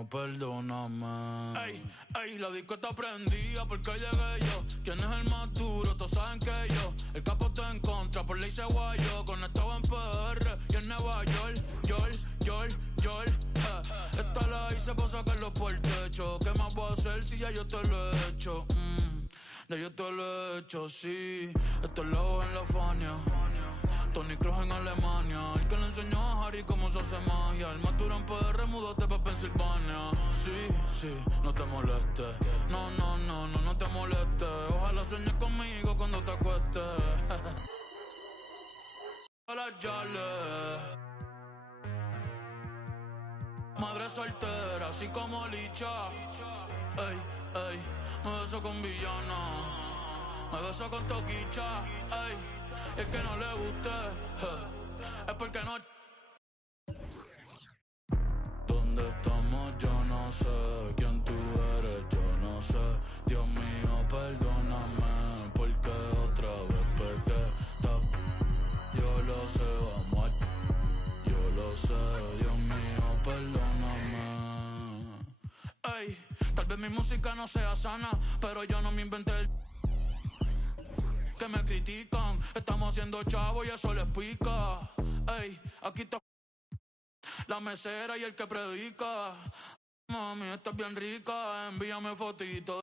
mío, perdóname. Ey, ey, la disco está prendida porque llegué yo. ¿Quién es el más duro? Todos saben que yo. El capo está en contra, por ley se guayó. Conectado en PR y en Nueva York. York. Esta la hice para sacarlo por el techo. ¿Qué más voy a hacer si ya yo te lo he hecho? Ya yo te lo he hecho, sí. Esto es lobo en la Fania. Tony Kroos en Alemania. El que le enseñó a Harry cómo se hace magia. El más duro en PR, múdate pa' Pensilvania. Sí, no te molestes. No te molestes. Ojalá sueñes conmigo cuando te acuestes. Hola, Charlie. Madre soltera, así como Licha. Ey, me beso con villana. Me beso con toquicha. Ey, es que no le guste. Es porque no. ¿Dónde estamos? Yo no sé. ¿Quién tú eres? Yo no sé. Dios mío, perdóname. Porque otra vez pequé. Yo lo sé, vamos a... Yo lo sé, Dios mío, perdóname. Ey, tal vez mi música no sea sana, pero yo no me inventé el... Que me critican, estamos haciendo chavo y eso les pica. Ey, aquí está la mesera y el que predica. Mami, estás bien rica, envíame fotitos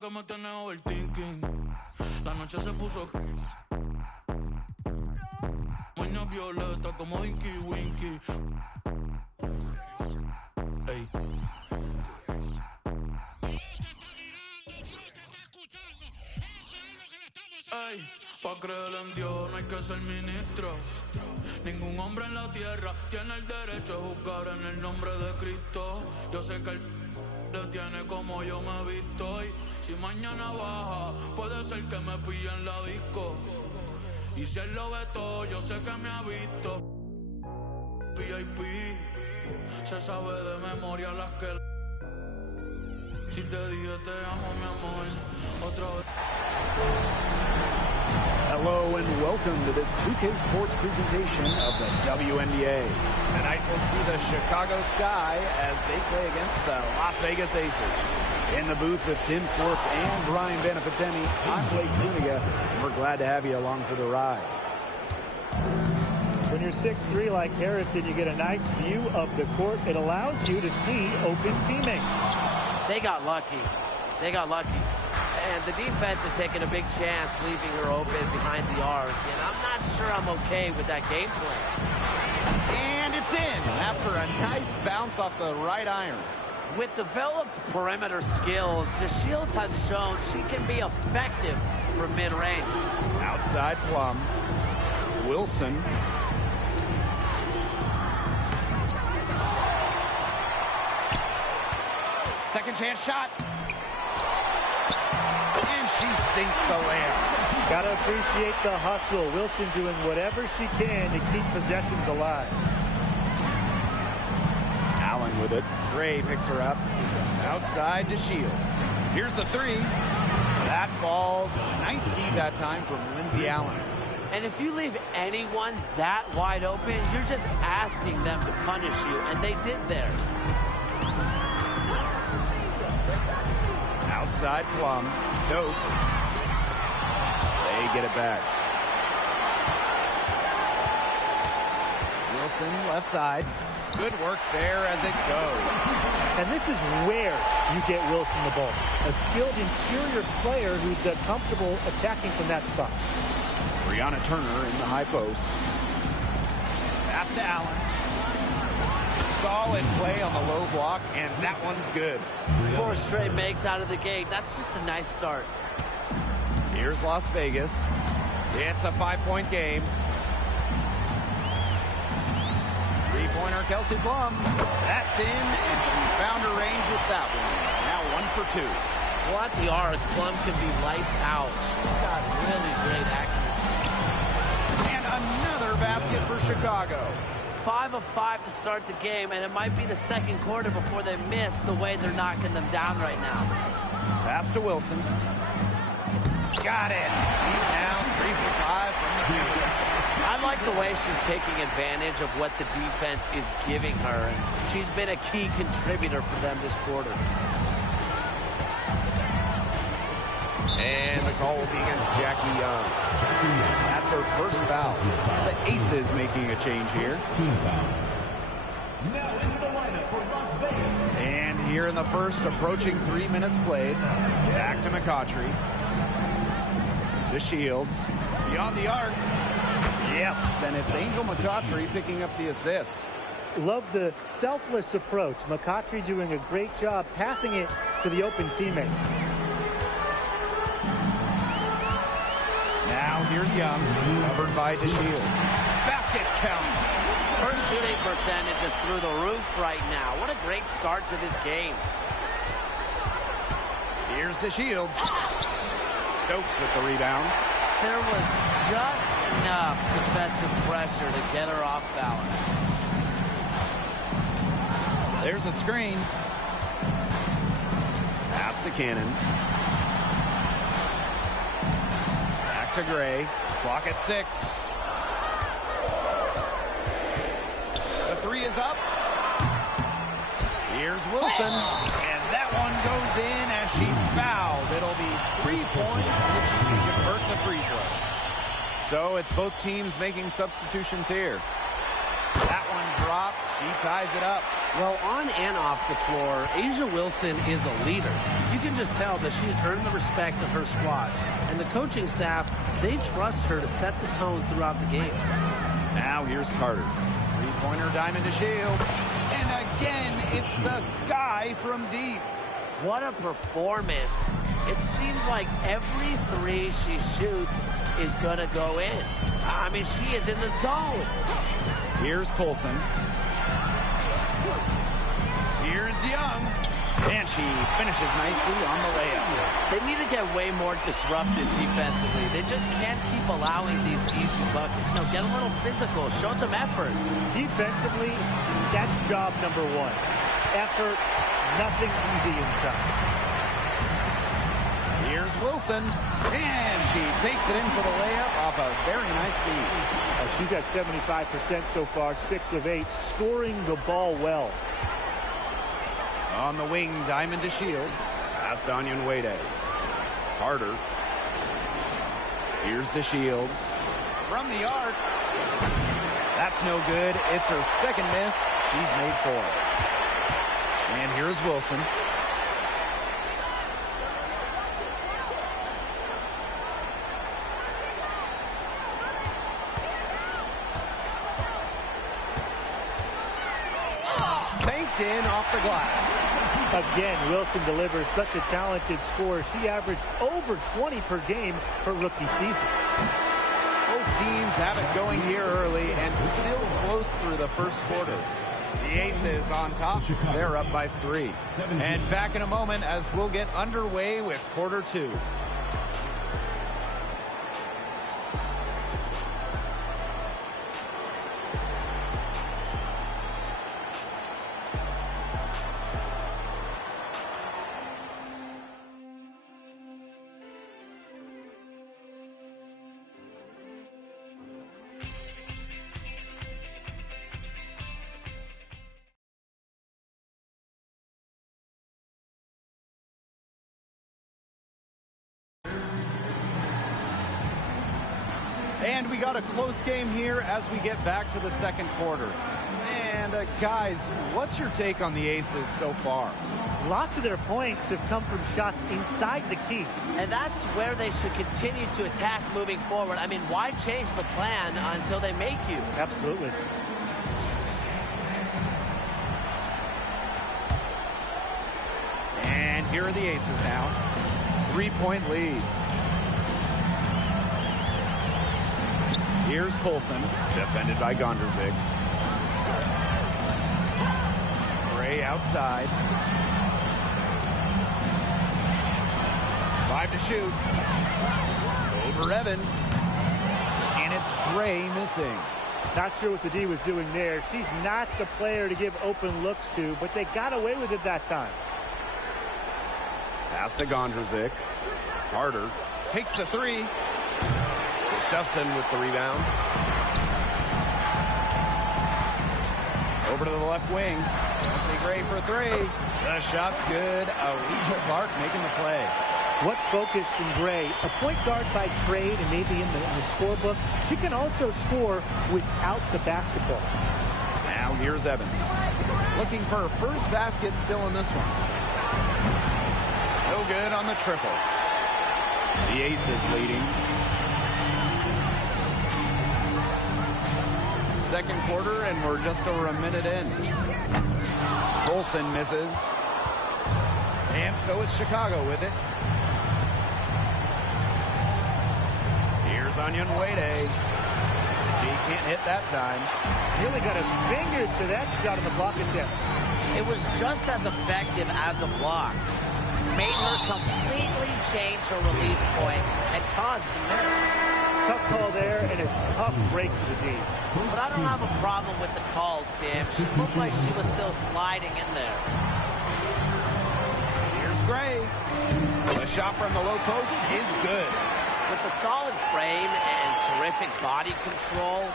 que me tiene overthinking. La noche se puso... Moña violeta como Dinky Winky. Ey. Ey, pa' creer en Dios no hay que ser ministro. Ningún hombre en la tierra tiene el derecho a juzgar en el nombre de Cristo. Yo sé que él le tiene como yo me he visto. Y si mañana baja, puede ser que me pille en la disco. Y si él lo ve todo, yo sé que me ha visto. VIP, se sabe de memoria las que... Si te dije te amo, mi amor, otra vez. Hello and welcome to this 2K Sports presentation of the WNBA. Tonight we'll see the Chicago Sky as they play against the Las Vegas Aces. In the booth with Tim Swartz and Brian Benefitemi, I'm Blake Zuniga, and we're glad to have you along for the ride. When you're 6'3" like Harrison, you get a nice view of the court. It allows you to see open teammates. They got lucky. And the defense is taking a big chance, leaving her open behind the arc. And I'm not sure I'm okay with that game plan. And it's in after a nice bounce off the right iron. With developed perimeter skills, DeShields has shown she can be effective from mid-range. Outside Plum. Wilson. Second chance shot. And she sinks the layup. Gotta appreciate the hustle. Wilson doing whatever she can to keep possessions alive. Allen with it. Gray picks her up. Outside to Shields. Here's the three. That falls. Nice feed that time from Lindsay Allen. And if you leave anyone that wide open, you're just asking them to punish you, and they did there. Outside Plum. Stokes. They get it back. Wilson left side. Good work there as it goes. And this is where you get Wilson the ball. A skilled interior player who's comfortable attacking from that spot. Brianna Turner in the high post. Pass to Allen. Solid play on the low block, and that one's good. 4 straight makes out of the gate. That's just a nice start. Here's Las Vegas. It's a 5-point game. Three-pointer Kelsey Plum. That's in, and she found her range with that one. Now 1 for 2. Well, at the arc, Plum can be lights out. She's got really great accuracy. And another basket for Chicago. 5 of 5 to start the game, and it might be the second quarter before they miss the way they're knocking them down right now. Pass to Wilson. Got it. He's down 3 for 5 from the field. I like the way she's taking advantage of what the defense is giving her. And she's been a key contributor for them this quarter. And the call will be against Jackie Young. That's her first foul. The Aces making a change here. Now into the lineup for Las Vegas. And here in the first, approaching 3 minutes played. Back to McCautry. To Shields. Beyond the arc. Yes, and it's Angel McCautry picking up the assist. Love the selfless approach. McCautry doing a great job passing it to the open teammate. Now here's Young, covered by DeShields. Basket counts. Her shooting percentage is through the roof right now. What a great start to this game. Here's DeShields. Stokes with the rebound. There was just enough defensive pressure to get her off balance. There's a screen. Pass to Cannon. Back to Gray. Clock at 6. The 3 is up. Here's Wilson. And that one goes in as she's fouled. It'll be 3 points if she can convert the free throw. So it's both teams making substitutions here. That one drops. She ties it up. Well, on and off the floor, A'ja Wilson is a leader. You can just tell that she's earned the respect of her squad. And the coaching staff, they trust her to set the tone throughout the game. Now here's Carter. Three-pointer diamond to Shields. And again, it's the sky from deep. What a performance. It seems like every 3 she shoots is going to go in. I mean, she is in the zone. Here's Colson. Here's Young. And she finishes nicely on the layup. They need to get way more disruptive defensively. They just can't keep allowing these easy buckets. No, get a little physical. Show some effort. Defensively, that's job number 1. Effort, nothing easy inside. Here's Wilson. And she takes it in for the layup off a very nice feed. She's at 75% so far, 6 of 8, scoring the ball well. On the wing, diamond to Shields. Pass to Onyenwede. Carter. Here's to Shields. From the arc. That's no good. It's her second miss. She's made 4. And here's Wilson. Banked in off the glass. Again, Wilson delivers such a talented score. She averaged over 20 per game her rookie season. Both teams have it going here early and still close through the first quarter. The Aces on top. They're up by 3. And back in a moment as we'll get underway with quarter 2. And we got a close game here as we get back to the second quarter. And guys, what's your take on the Aces so far? Lots of their points have come from shots inside the key. And that's where they should continue to attack moving forward. I mean, why change the plan until they make you? Absolutely. And here are the Aces now. 3-point lead. Here's Colson, defended by Gondrzik. Gray outside. 5 to shoot. Over Evans. And it's Gray missing. Not sure what the D was doing there. She's not the player to give open looks to, but they got away with it that time. Pass to Gondrzik. Carter takes the 3. Gustafson with the rebound. Over to the left wing. Kelsey Gray for three. The shot's good. Alicia Clark making the play. What focus from Gray? A point guard by trade and maybe in the scorebook. She can also score without the basketball. Now here's Evans. Looking for her first basket still in this one. No good on the triple. The Aces leading. Second quarter, and we're just over a minute in. Olsen misses. And so is Chicago with it. Here's Onion Wade. She can't hit that time. Nearly got a finger to that shot on the block attempt. It was just as effective as a block. Made her completely change her release point and caused the miss. Tough call there and a tough break for the D. But I don't have a problem with the call, Tim. She looked like she was still sliding in there. Here's Gray. The shot from the low post is good. With a solid frame and terrific body control,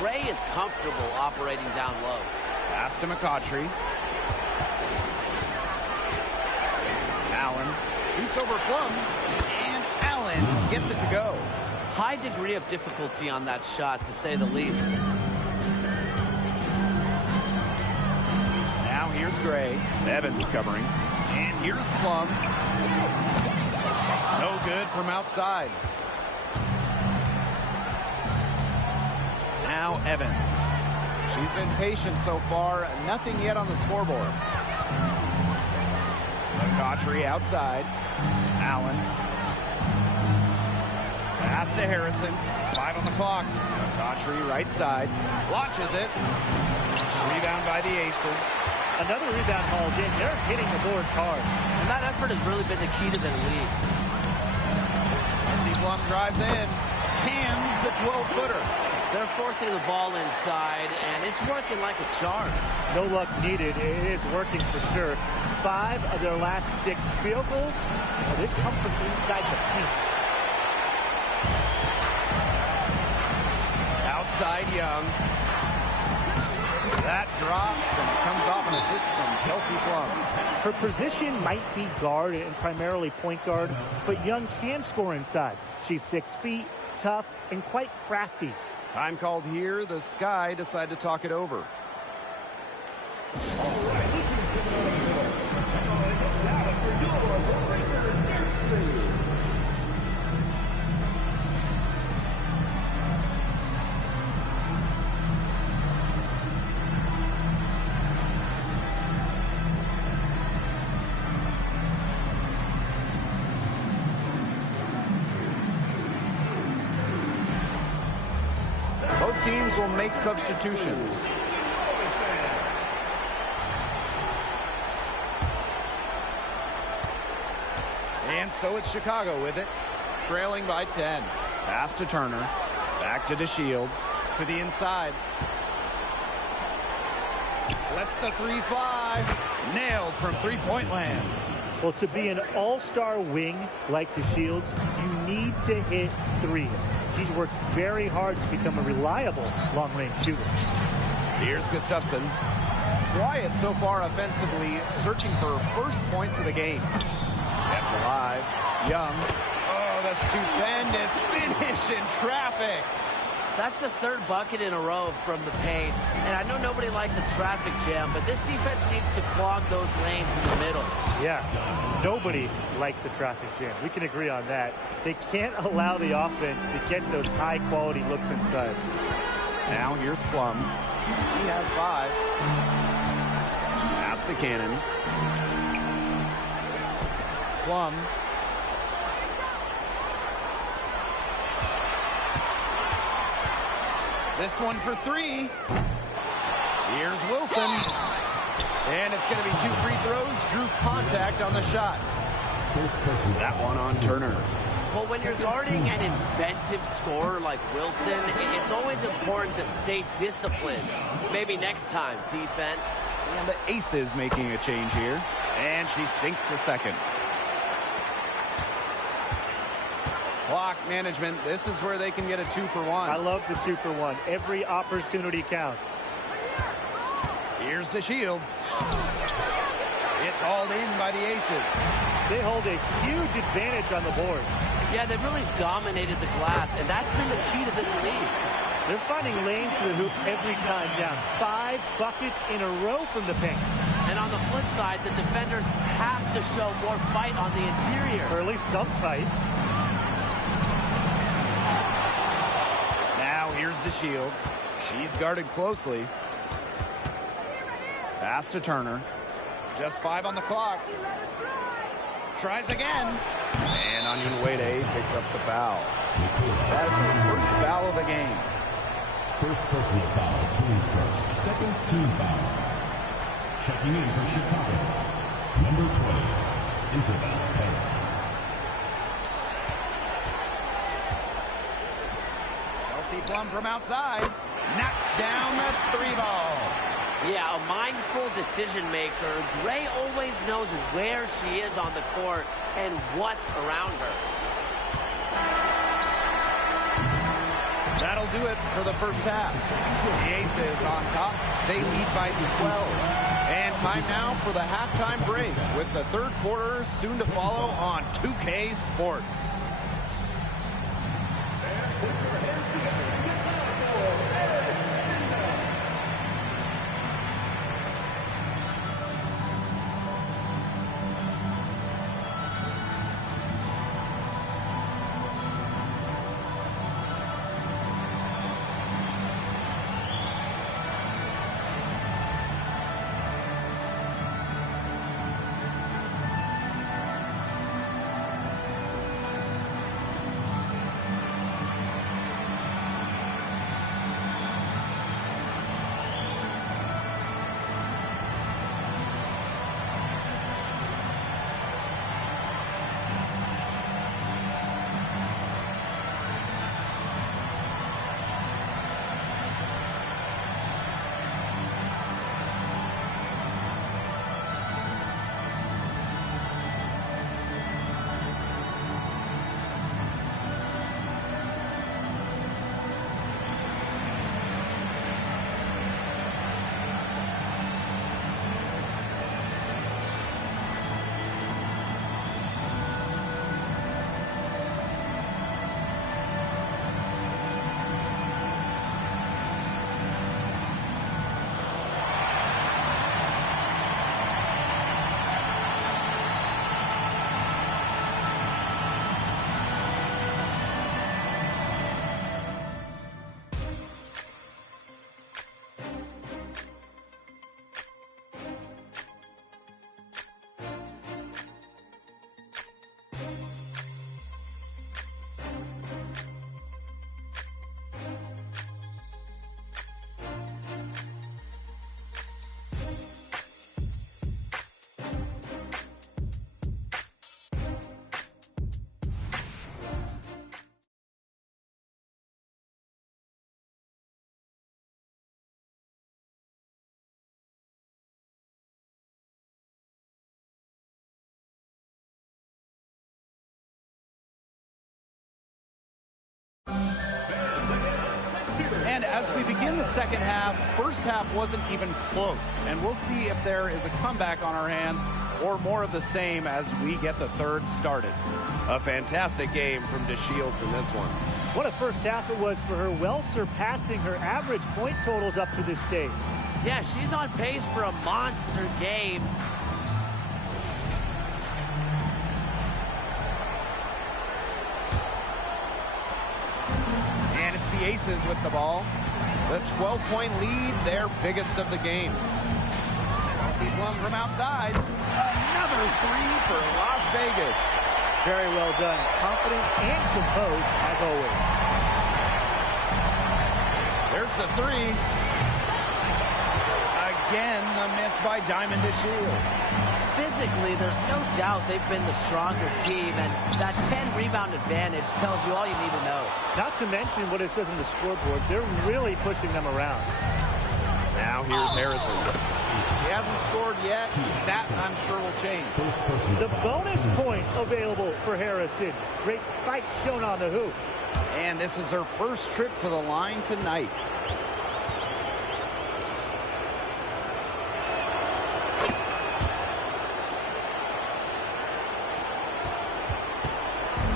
Gray is comfortable operating down low. Pass to McCautry. Allen shoots over Plum, and Allen gets it to go. High degree of difficulty on that shot, to say the least. Now here's Gray. Evans covering. And here's Plum. No good from outside. Now Evans. She's been patient so far. Nothing yet on the scoreboard. McCautry outside. Allen. Pass to Harrison. 5 on the clock. McCautry right side. Launches it. Rebound by the Aces. Another rebound hauled in. They're hitting the boards hard. And that effort has really been the key to their lead. Plum drives in. Cans the 12-footer. They're forcing the ball inside, and it's working like a charm. No luck needed. It is working for sure. 5 of their last 6 field goals, they've come from inside the paint. Outside Young. That drops and comes off an assist from Kelsey Plum. Her position might be guard and primarily point guard, but Young can score inside. She's 6 feet, tough, and quite crafty. Time called here. The Sky decide to talk it over. Both teams will make substitutions. And so it's Chicago with it, trailing by 10. Pass to Turner, back to DeShields, to the inside. Lets the 3-5, nailed from three-point land. Well, to be an all-star wing like the Shields, you need to hit threes. She's worked very hard to become a reliable long-range shooter. Here's Gustafson. Quiet so far offensively, searching for first points of the game. Kept alive. Young. Oh, the stupendous finish in traffic. That's the 3rd bucket in a row from the paint. And I know nobody likes a traffic jam, but this defense needs to clog those lanes in the middle. Yeah, nobody likes a traffic jam. We can agree on that. They can't allow the offense to get those high-quality looks inside. Now here's Plum. He has 5. Pass to Cannon. Plum. This one for 3. Here's Wilson. And it's going to be 2 free throws. Drew contact on the shot. That one on Turner. Well, when you're guarding an inventive scorer like Wilson, it's always important to stay disciplined. Maybe next time, defense. And the Aces making a change here. And she sinks the second. Clock management. This is where they can get a 2-for-1. I love the 2-for-1. Every opportunity counts. Here's the Shields. It's hauled in by the Aces. They hold a huge advantage on the boards. Yeah, they've really dominated the glass, and that's been the key to this lead. They're finding lanes to the hoop every time down. 5 buckets in a row from the paint. And on the flip side, the defenders have to show more fight on the interior. Or at least some fight. Now here's the Shields. She's guarded closely. Pass to Turner. Just 5 on the clock. Tries again. And Onion Wade picks up the foul. That is her first foul of the game. First personal foul, team's first. Second team foul. Checking in for Chicago, number 20, Isabel Harrison. Kelsey Plum from outside. Knocks down the 3 ball. Yeah, a mindful decision maker. Gray always knows where she is on the court and what's around her. That'll do it for the first half. The Aces on top. They lead by 12. And time now for the halftime break with the third quarter soon to follow on 2K Sports. And as we begin the second half, first half wasn't even close. And we'll see if there is a comeback on our hands or more of the same as we get the third started. A fantastic game from DeShields in this one. What a first half it was for her, well surpassing her average point totals up to this stage. Yeah, she's on pace for a monster game. And it's the Aces with the ball. The 12-point lead, their biggest of the game. Kelsey Plum from outside. Another 3 for Las Vegas. Very well done. Confident and composed, as always. There's the 3. Again, the miss by Diamond DeShields. Physically, there's no doubt they've been the stronger team, and that 10-rebound advantage tells you all you need to know. Not to mention what it says on the scoreboard, they're really pushing them around. Now here's Harrison. He hasn't scored yet. That, I'm sure, will change. The bonus point available for Harrison. Great fight shown on the hoop. And this is her first trip to the line tonight.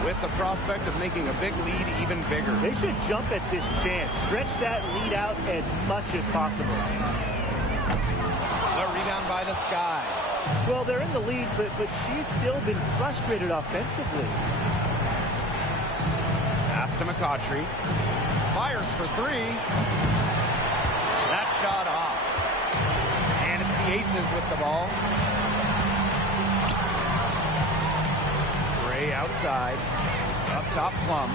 with the prospect of making a big lead even bigger. They should jump at this chance. Stretch that lead out as much as possible. A rebound by the Sky. Well, they're in the lead, but she's still been frustrated offensively. Pass to McCautry. Fires for three. That shot off. And it's the Aces with the ball. Gray outside. Up top, Plum.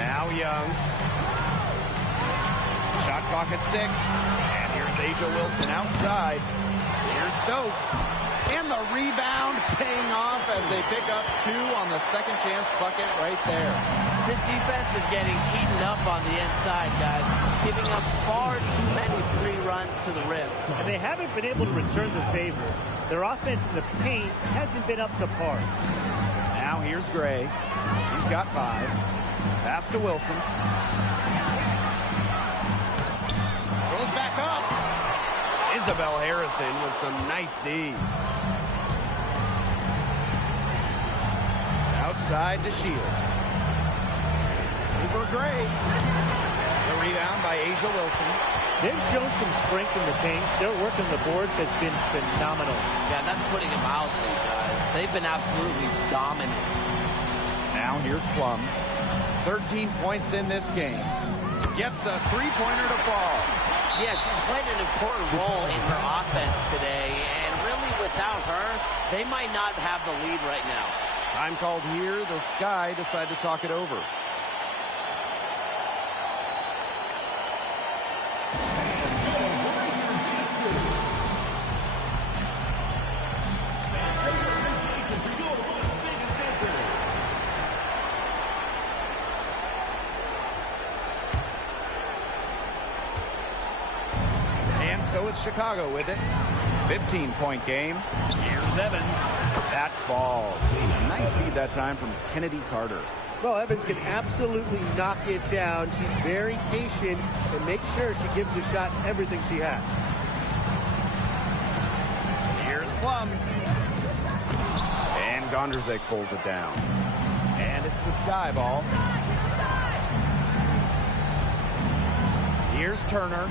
Now Young. Shot clock at 6. And here's Asia Wilson outside. Here's Stokes. And the rebound paying off as they pick up 2 on the second chance bucket right there. This defense is getting eaten up on the inside, guys, giving up far too many free runs to the rim. And they haven't been able to return the favor. Their offense in the paint hasn't been up to par. Now here's Gray. He's got 5. Pass to Wilson. Goes back up. Isabel Harrison with some nice D. Outside to Shields. Over Gray. The rebound by Asia Wilson. They've shown some strength in the paint. Their work on the boards has been phenomenal. Yeah, that's putting it mildly, guys. They've been absolutely dominant. Now here's Plum. 13 points in this game. Gets a three-pointer to fall. Yeah, she's played an important role in her offense today, and really without her, they might not have the lead right now. Time called here. The Sky decide to talk it over. And so it's Chicago with it. 15-point game. Here's Evans. That falls. A nice feed that time from Kennedy Carter. Well, Evans can absolutely knock it down. She's very patient and makes sure she gives the shot everything she has. Here's Plum. And Gondrzik pulls it down. And it's the Sky ball. Here's Turner.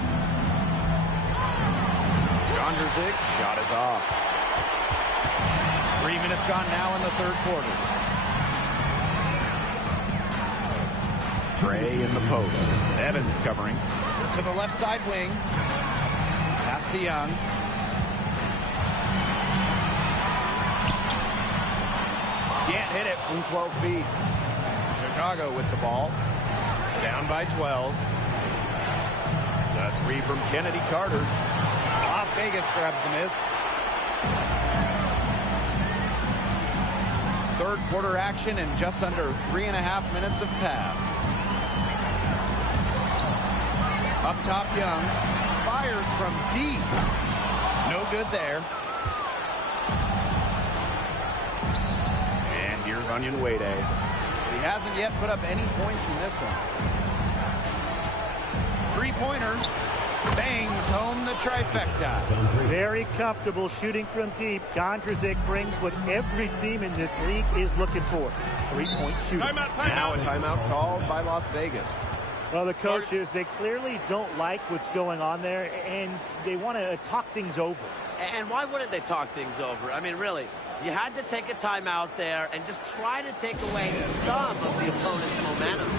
Gondrzik, shot is off. 3 minutes gone now in the third quarter. Trey in the post. Evans covering. To the left side wing. Pass to Young. Can't hit it from 12 feet. Chicago with the ball. Down by 12. The 3 from Kennedy Carter. Las Vegas grabs the miss. Third quarter action and just under 3.5 minutes have passed. Up top, Young. Fires from deep. No good there. And here's Onion Wade. He hasn't yet put up any points in this one. Three-pointer. Bangs home the trifecta. Very comfortable shooting from deep. Gondrzik brings what every team in this league is looking for. Three-point shooting. Now a timeout called by Las Vegas. Well, the coaches, they clearly don't like what's going on there, and they want to talk things over. And why wouldn't they talk things over? I mean, really, you had to take a timeout there and just try to take away some of the opponent's momentum.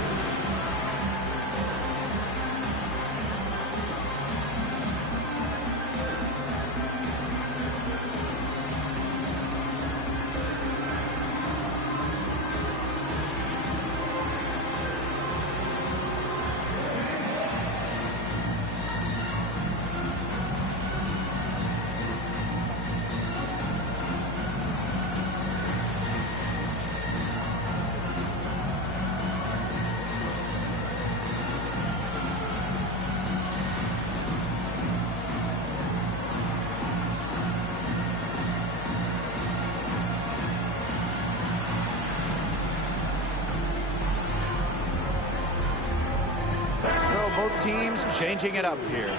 Both teams changing it up here.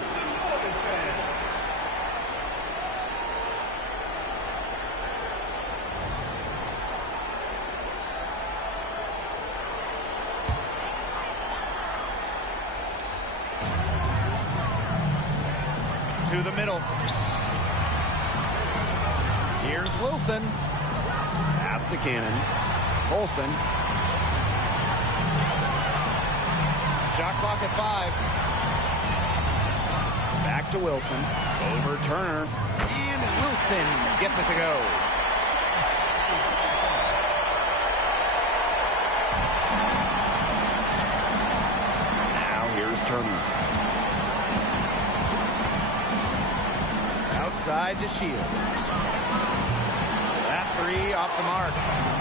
To the middle. Here's Wilson. Pass to Cannon. Olsen. Shot clock at 5. Back to Wilson. Over Turner. And Wilson gets it to go. Now here's Turner. Outside to Shields. That 3 off the mark.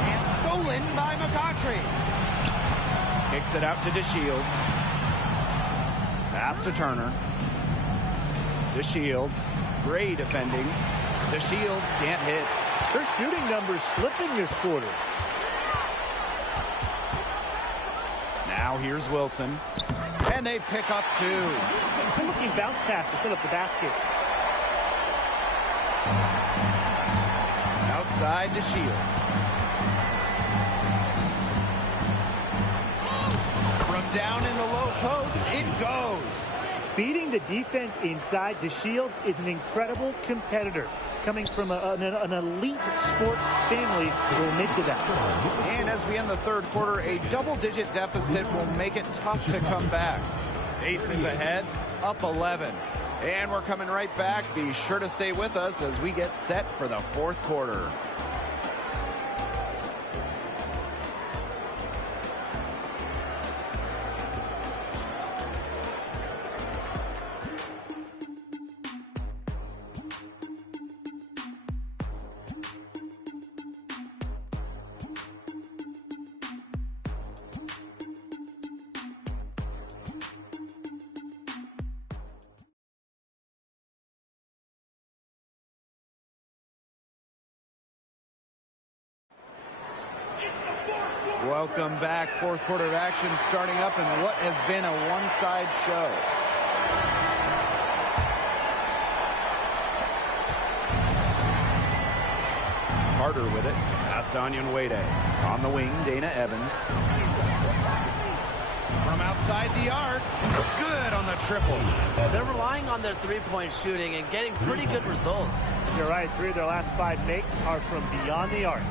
And stolen by McCautry. Kicks it out to DeShields. Pass to Turner. DeShields. Gray defending. DeShields can't hit. Her shooting numbers slipping this quarter. Now here's Wilson. And they pick up 2. It's a looking bounce pass to set up the basket. Outside to Shields. From down in the low post, it goes. Beating the defense inside DeShields is an incredible competitor. Coming from an elite sports family will admit to that. And as we end the third quarter, a double-digit deficit will make it tough to come back. Aces ahead, up 11. And we're coming right back. Be sure to stay with us as we get set for the fourth quarter. Welcome back. Fourth quarter of action starting up in what has been a one-side show. Carter with it. Pass to Onyenwere. On the wing, Dana Evans. From outside the arc. Good on the triple. They're relying on their three-point shooting and getting pretty good results. You're right. 3 of their last 5 makes are from beyond the arc.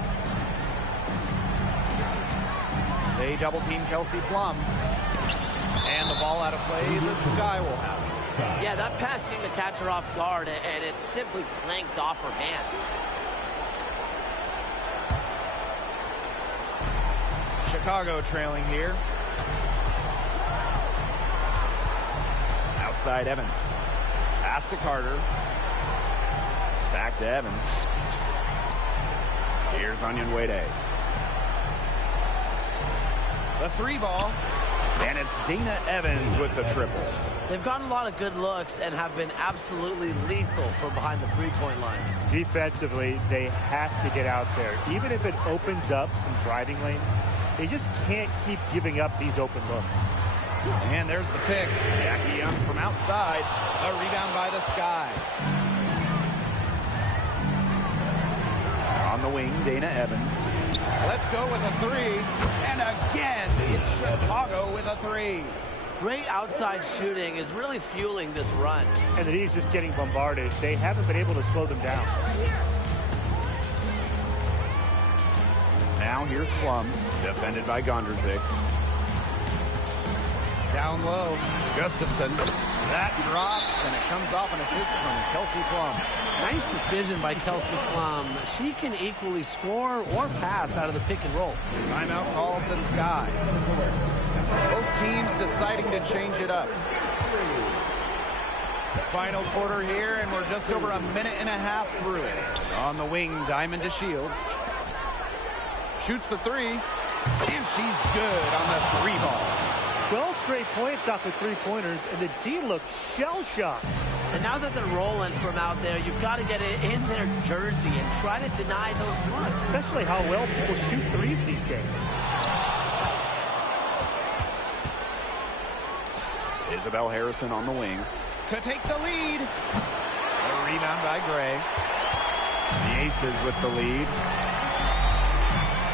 They double team Kelsey Plum. And the ball out of play. The Sky will have it. Yeah, that pass seemed to catch her off guard, and it simply clanked off her hands. Chicago trailing here. Outside Evans. Pass to Carter. Back to Evans. Here's Onyenwere. The 3 ball. And it's Dana Evans with the triple. They've gotten a lot of good looks and have been absolutely lethal from behind the three-point line. Defensively, they have to get out there. Even if it opens up some driving lanes, they just can't keep giving up these open looks. And there's the pick. Jackie Young from outside. A rebound by the Sky. On the wing, Dana Evans. Let's go with a 3. And again, it's Chicago with a 3. Great outside shooting is really fueling this run. And the D's just getting bombarded. They haven't been able to slow them down. Now here's Plum, defended by Gondrzik. Down low, Gustafson. That drops, and it comes off an assist from Kelsey Plum. Nice decision by Kelsey Plum. She can equally score or pass out of the pick and roll. Timeout called the Sky. Both teams deciding to change it up. Final quarter here, and we're just over a minute and a half through it. On the wing, Diamond to Shields. Shoots the 3, and she's good on the 3 balls. 12 straight points off of 3-pointers, and the D looks shell-shocked. And now that they're rolling from out there, you've got to get it in their jersey and try to deny those looks. Especially how well people shoot threes these days. Isabel Harrison on the wing to take the lead. A rebound by Gray. The Aces with the lead.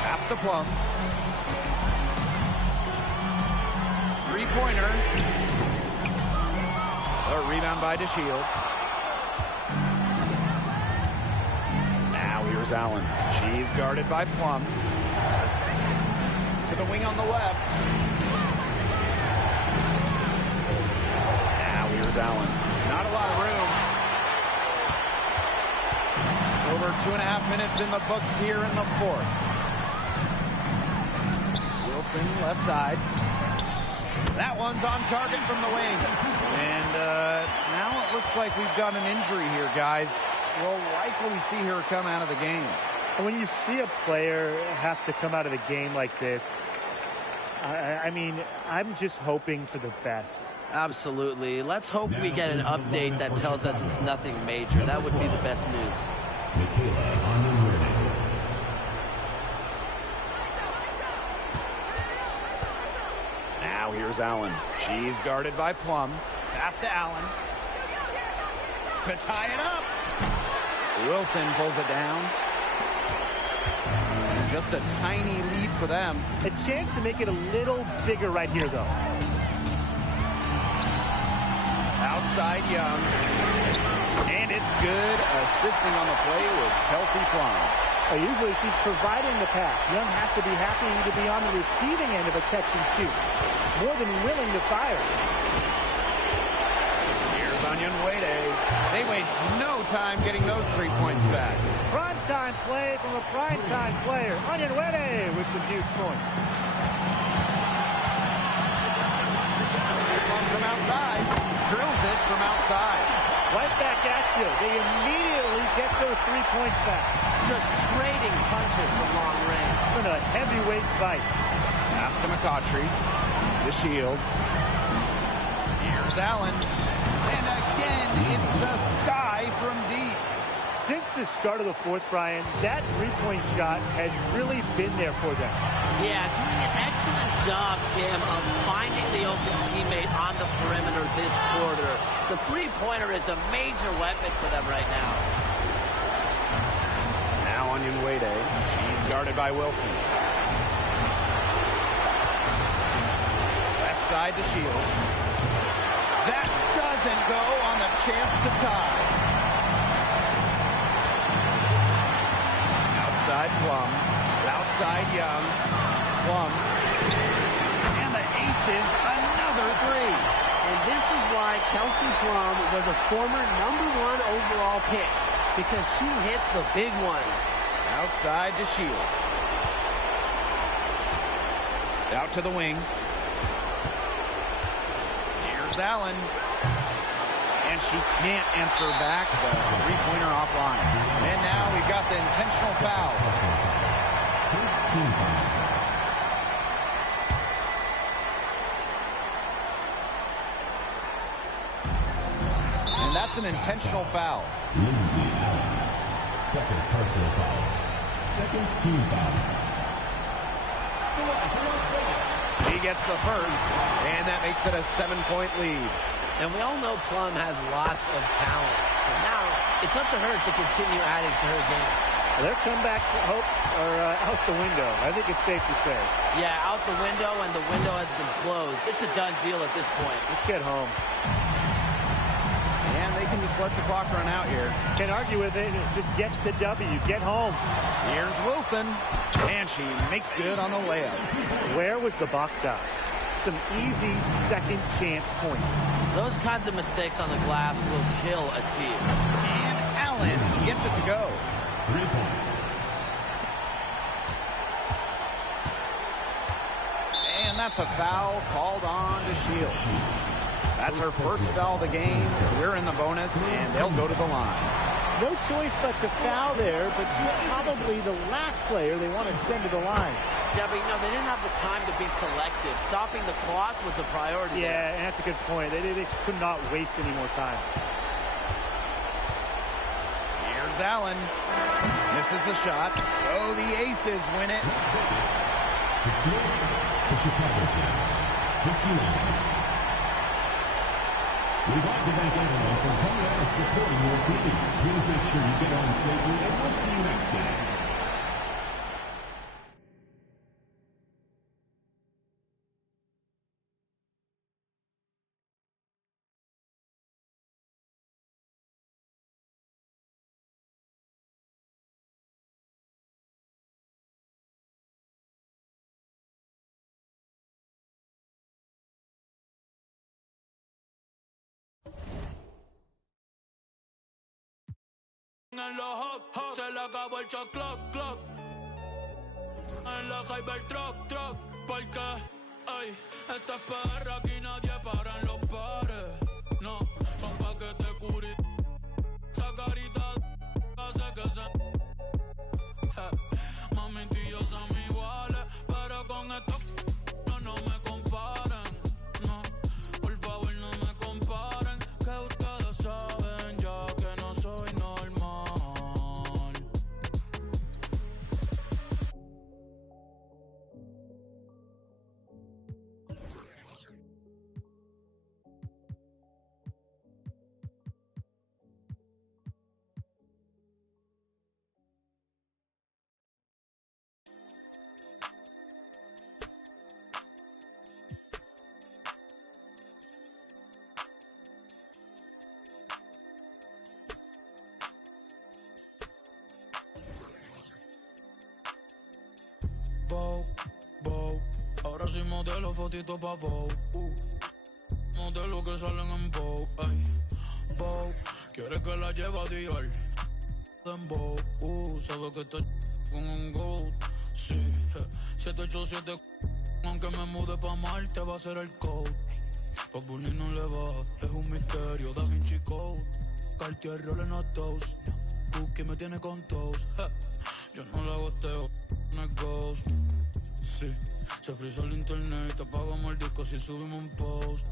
Pass to Plum. 3-pointer. A rebound by DeShields. here's Allen. She's guarded by Plum. To the wing on the left. Now here's Allen. Not a lot of room. Over 2.5 minutes in the books here in the fourth. Wilson, left side. That one's on target from the wing. And now it looks like we've got an injury here, guys. We'll likely see her come out of the game. When you see a player have to come out of the game like this, I mean, I'm just hoping for the best. Absolutely. Let's hope we get an update that tells us it's nothing major. That would be the best news. Michaela Onyenwere. Now here's Allen. She's guarded by Plum. Pass to Allen. To tie it up. Wilson pulls it down. Just a tiny lead for them. A chance to make it a little bigger right here, though. Outside Young. And it's good. Assisting on the play was Kelsey Plum. Usually she's providing the pass. Young has to be happy to be on the receiving end of a catch and shoot. More than willing to fire. Here's Onyenwere. They waste no time getting those 3 points back. Prime-time play from a prime-time player. Onyenwere with some huge points. From outside. Drills it from outside. Right back at you. They immediately get those 3 points back. Just trading punches from long range. It's been a heavyweight fight. Pass to McCautry. The Shields. Here's Allen. And again, it's the sky from deep. Since the start of the fourth, Brian, that three-point shot has really been there for them. Yeah, doing an excellent job, Tim, of finding the open teammate on the perimeter this quarter. The three-pointer is a major weapon for them right now. Now Onyenwere. She's guarded by Wilson. Left side to Shields. That doesn't go on the chance to tie. Outside Plum. Outside Young. Plum. And the aces, another three. And this is why Kelsey Plum was a former #1 overall pick, because she hits the big ones. Outside to Shields. Out to the wing. Here's Allen. And she can't answer back the three-pointer offline. And now we've got the intentional foul. First team foul. And that's an intentional foul. Lindsay Allen. Second personal foul. Second team foul. He gets the first, and that makes it a 7-point lead. And we all know Plum has lots of talent. So now it's up to her to continue adding to her game. Their comeback hopes are out the window. I think it's safe to say. Yeah, out the window, and the window has been closed. It's a done deal at this point. Let's get home. And they can just let the clock run out here. Can't argue with it. Just get the W. Get home. Here's Wilson, and she makes good on the layup. Where was the box out? Some easy second chance points. Those kinds of mistakes on the glass will kill a team. And Allen gets it to go. 3 points. And that's a foul called on to Shields. That's her first foul of the game. We're in the bonus, and they'll go to the line. No choice but to foul there, but probably the last player they want to send to the line. Yeah, but they didn't have the time to be selective. Stopping the clock was the priority. Yeah, and that's a good point. They just could not waste any more time. Here's Allen. Misses the shot. So the Aces win it. 68. The Chicago team. 59. We'd like to thank everyone for coming out and supporting your team. Please make sure you get home safely, and we'll see you next game. En los hot, hot, se le acabó el shot clock, clock. En la Cybertruck, truck, porque, ay, esta es PR, aquí nadie para en los pares. No, son pa' que te curi. Esa carita hace que se... Mami, tú y yo somos iguales, pero con esto no me comparen. No, por favor no me comparen, que ustedes saben ya que no soy normal. Vogue, ahora soy modelo, fotito pa' Vogue. Modelo que salen en Vogue, ay. Vogue, quiere que la lleve a Dior. En Vogue, sabe que estoy con un gold. Sí, 787, aunque me mude pa' Marte va a ser el code. Pa' Bully no le va, es un misterio, Da Vinci Code. Cartier rolling a toast, Cookie me tiene con toast. Yo no la gosteo, no es ghost. Sí, se frisa el internet, te pagamos el disco si subimos un post.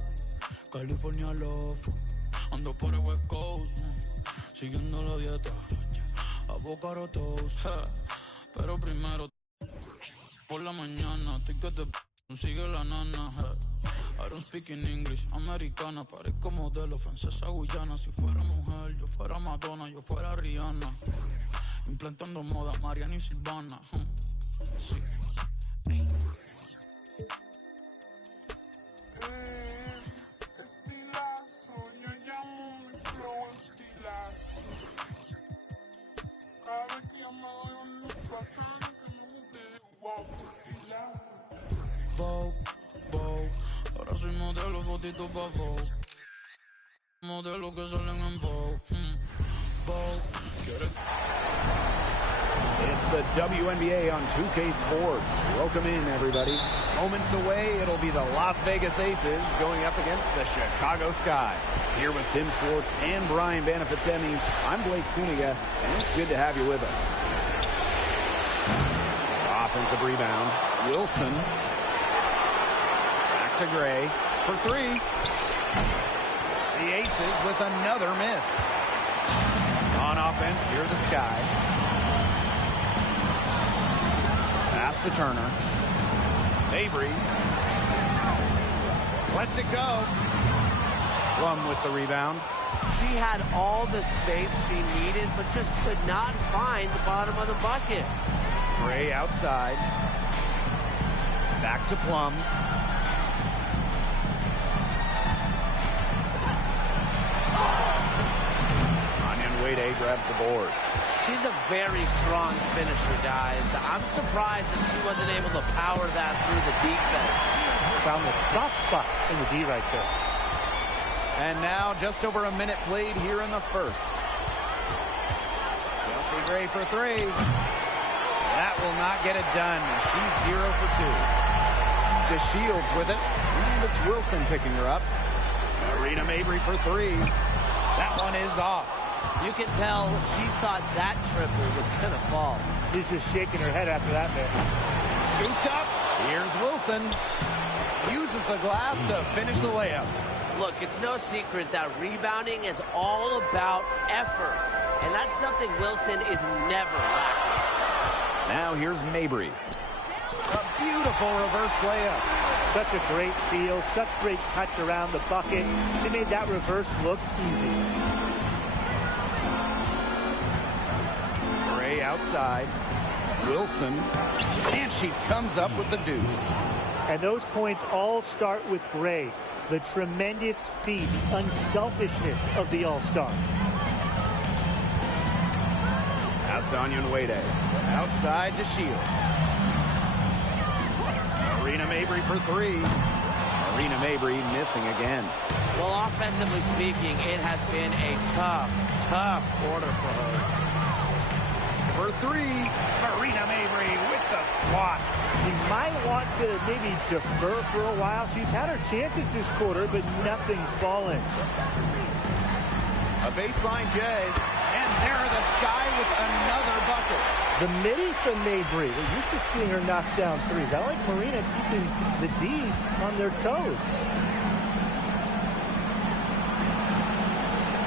California Love, ando por el West Coast, siguiendo la dieta, avocado toast. Pero primero, por la mañana, estoy que te sigue la nana. I don't speak in English, americana, parezco modelo, francesa guyana. Si fuera mujer, yo fuera Madonna, yo fuera Rihanna. Implantando moda, Mariana y Silvana. Sí. Estilazo, yo llamo mi flow estilazo. Cada vez que yo me doy un look bacano que me guste, wow, estilazo. Vogue, ahora soy modelo, fotito pa' Vogue. Modelo que salen en Vogue. Vogue, quiere... It's the WNBA on 2K Sports. Welcome in, everybody. Moments away, it'll be the Las Vegas Aces going up against the Chicago Sky. Here with Tim Swartz and Brian Banafitemi, I'm Blake Suniga, and it's good to have you with us. Offensive rebound. Wilson. Back to Gray for three. The Aces with another miss. On offense, here the Sky. Pass to Turner. Mabry lets it go. Plum with the rebound. She had all the space she needed, but just could not find the bottom of the bucket. Gray outside. Back to Plum. Wade grabs the board. She's a very strong finisher, guys. I'm surprised that she wasn't able to power that through the defense. Found the soft spot in the D right there. And now just over a minute played here in the first. Chelsea Gray for three. That will not get it done. She's 0 for 2. DeShields with it. And it's Wilson picking her up. Arena Mabry for three. That one is off. You can tell she thought that triple was going to fall. She's just shaking her head after that miss. Scooped up. Here's Wilson. Uses the glass to finish the layup. Look, it's no secret that rebounding is all about effort. And that's something Wilson is never lacking. Now here's Mabry. A beautiful reverse layup. Such a great feel, such great touch around the bucket. She made that reverse look easy. Gray outside. Wilson. And she comes up with the deuce. And those points all start with Gray. The tremendous feat, the unselfishness of the All-Star. Astonyan Wade. Outside to Shields. Arena Mabry for three. Arena Mabry missing again. Well, offensively speaking, it has been a tough quarter for her. for three. Marina Mabry with the swat. She might want to maybe defer for a while. She's had her chances this quarter, but nothing's fallen. A baseline J, and there the Sky with another bucket. The midi from Mabry. We're used to seeing her knock down threes. I like Marina keeping the D on their toes.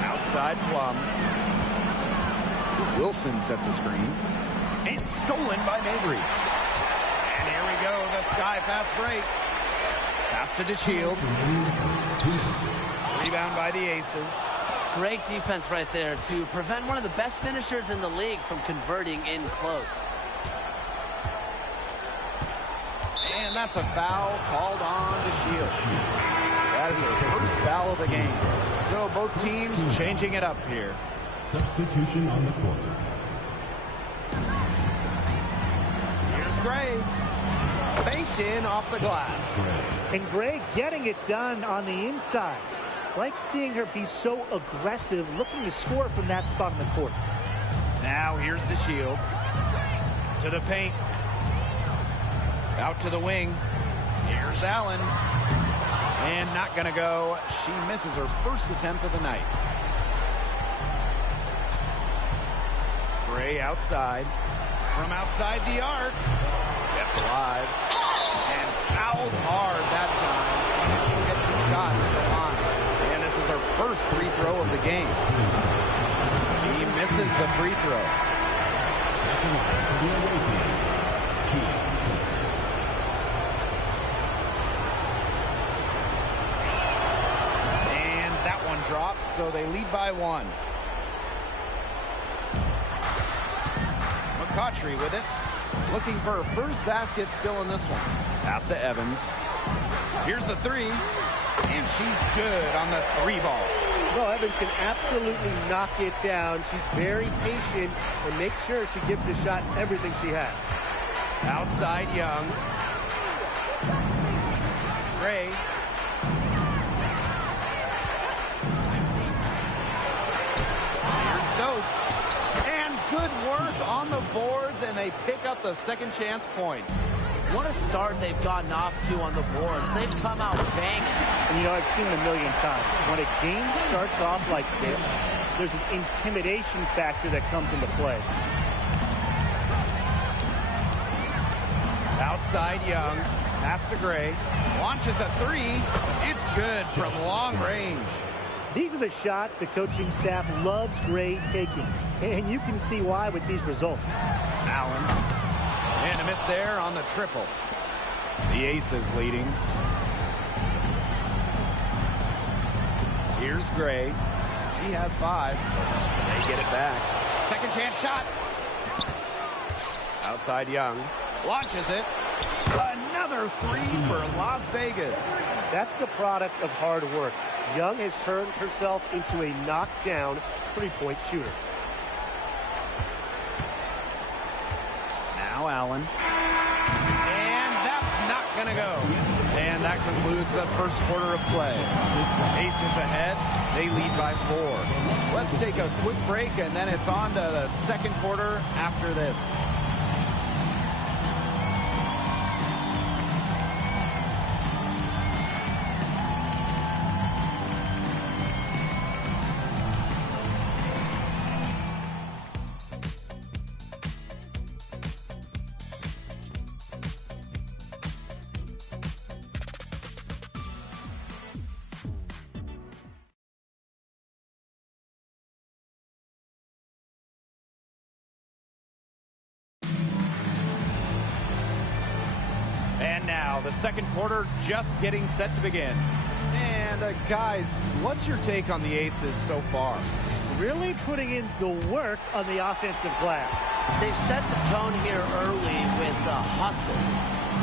Outside Plum. Wilson sets a screen. And stolen by Mabry. And here we go, the Sky fast break. Pass to DeShields. Rebound by the Aces. Great defense right there to prevent one of the best finishers in the league from converting in close. And that's a foul called on DeShields. That is her first foul of the game. So both teams changing it up here. Substitution on the court. Here's Gray. Baked in off the glass. And Gray getting it done on the inside. Like seeing her be so aggressive, looking to score from that spot in the court. Now here's DeShields. To the paint. Out to the wing. Here's Allen. And not going to go. She misses her first attempt of the night. Gray outside. From outside the arc. Kept alive. And fouled hard that time. And she'll get 2 shots at the line. And this is her first free throw of the game. She misses the free throw. And that one drops, so they lead by 1. McCautry with it. Looking for her first basket still in this one. Pass to Evans. Here's the three. And she's good on the 3 ball. Well, Evans can absolutely knock it down. She's very patient and makes sure she gives the shot everything she has. Outside Young. Gray. Here's Stokes. And good work on the boards, and they pick up the second chance points. What a start they've gotten off to on the boards. They've come out banging. And, you know, I've seen it a million times. When a game starts off like this, there's an intimidation factor that comes into play. Outside Young. Pass to Gray. Launches a 3. It's good from long range. These are the shots the coaching staff loves Gray taking. And you can see why with these results. Allen. And a miss there on the triple. The Aces leading. Here's Gray. She has 5. They get it back. Second chance shot. Outside Young. Launches it. Another 3 for Las Vegas. That's the product of hard work. Young has turned herself into a knockdown 3-point shooter. Now Allen. And that's not going to go. And that concludes the first quarter of play. Aces ahead. They lead by 4. Let's take a quick break, and then it's on to the second quarter after this. And now the second quarter just getting set to begin. And guys, what's your take on the Aces so far? Really putting in the work on the offensive glass. They've set the tone here early with the hustle.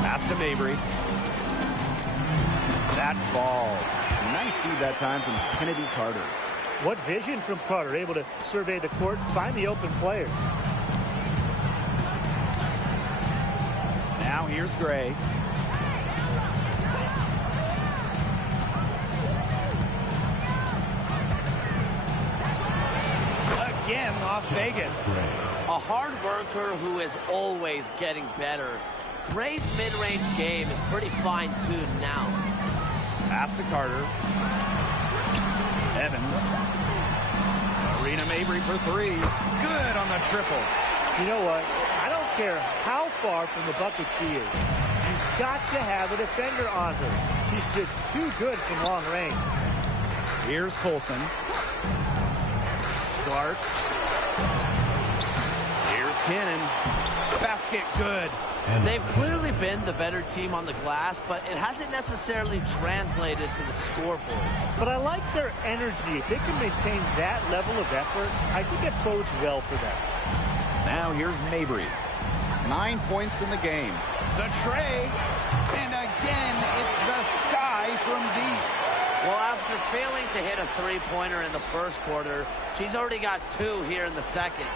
Pass to Mabry. That falls. Nice feed that time from Kennedy Carter. What vision from Carter, able to survey the court, find the open player. Now here's Gray. Again, Las Vegas. A A hard worker who is always getting better. Gray's mid-range game is pretty fine-tuned now. Pass to Carter. Evans. Marina Mabry for three. Good on the triple. You know what? I don't care how far from the bucket she is. You've got to have a defender on her. She's just too good from long range. Here's Colson. Clark. Here's Cannon. Basket good. They've clearly been the better team on the glass, but it hasn't necessarily translated to the scoreboard. But I like their energy. If they can maintain that level of effort, I think it bodes well for them. Now here's Mabry. 9 points in the game. The tray. And again, it's the sky from deep. Well, after failing to hit a three-pointer in the first quarter, she's already got 2 here in the second.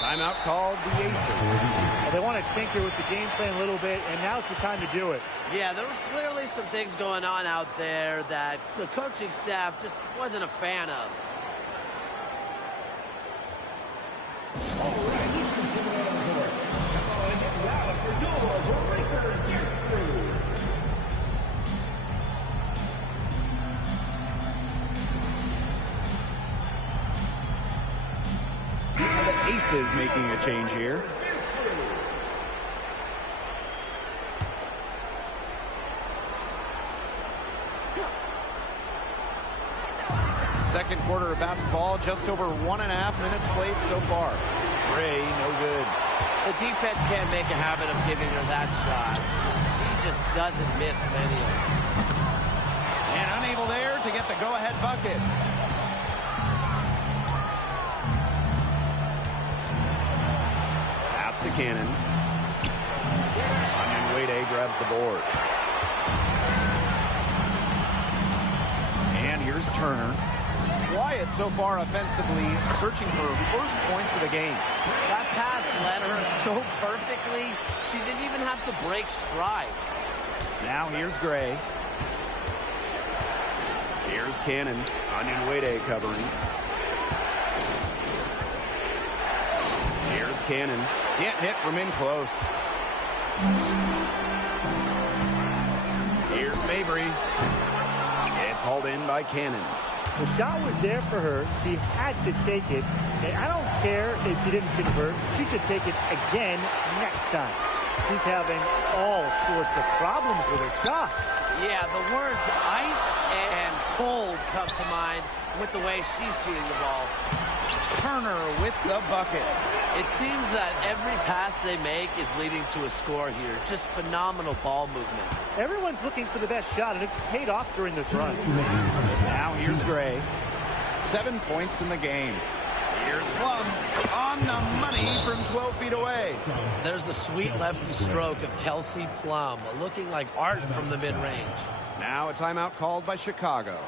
Timeout called the Aces. They want to tinker with the game plan a little bit, and now's the time to do it. Yeah, there was clearly some things going on out there that the coaching staff just wasn't a fan of. The Aces making a change here. Second quarter of basketball, just over 1.5 minutes played so far. Gray, no good. The defense can't make a habit of giving her that shot. She just doesn't miss many of them. And unable there to get the go-ahead bucket. Pass to Cannon. Wade grabs the board. And here's Turner. Quiet so far offensively, searching for her first points of the game. That pass led her so perfectly, she didn't even have to break stride. Now here's Gray. Here's Cannon. Onion Wade covering. Here's Cannon. Can't hit from in close. Here's Mabry. It's hauled in by Cannon. The shot was there for her. She had to take it. And I don't care if she didn't convert. She should take it again next time. She's having all sorts of problems with her shots. Yeah, the words ice and cold come to mind with the way she's shooting the ball. Turner with the bucket. It seems that every pass they make is leading to a score here. Just phenomenal ball movement. Everyone's looking for the best shot, and it's paid off during this run. Now here's Gray. 7 points in the game. Here's Plum on the money from 12 feet away. There's the sweet lefty stroke of Kelsey Plum, looking like art from the mid-range. Now a timeout called by Chicago.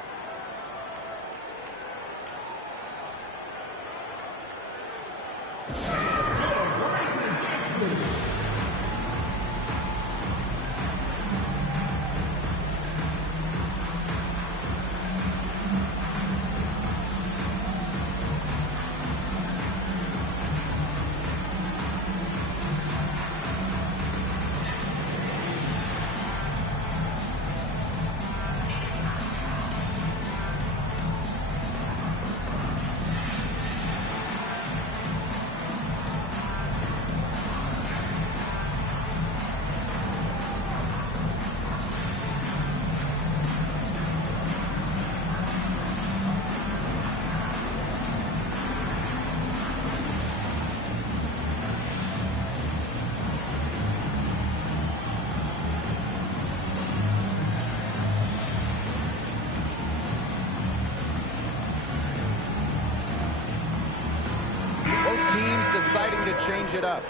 Deciding to change it up.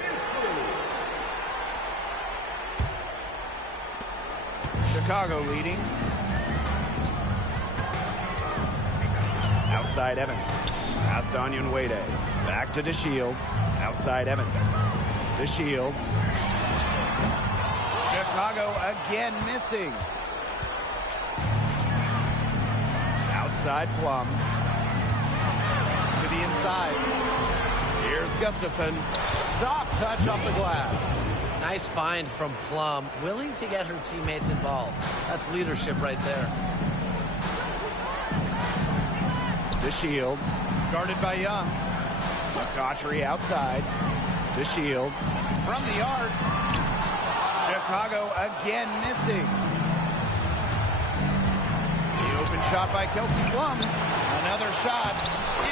Chicago leading. Outside Evans. Pass to Onion Wade. Back to DeShields. Outside Evans. DeShields. Chicago again missing. Outside Plum. To the inside. Gustafson. Soft touch off the glass. Nice find from Plum, willing to get her teammates involved. That's leadership right there. DeShields, guarded by Young. McCautry outside. DeShields from the arc. Chicago again missing. The open shot by Kelsey Plum. Another shot,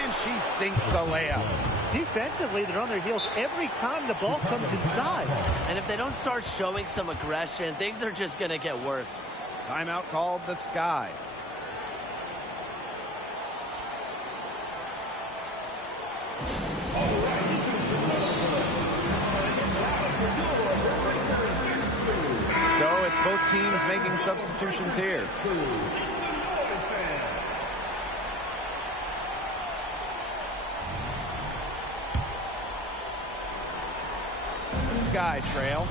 and she sinks the layup. Defensively, they're on their heels every time the ball comes inside. And if they don't start showing some aggression, things are just going to get worse. Timeout called the Sky. So it's both teams making substitutions here. Sky trail.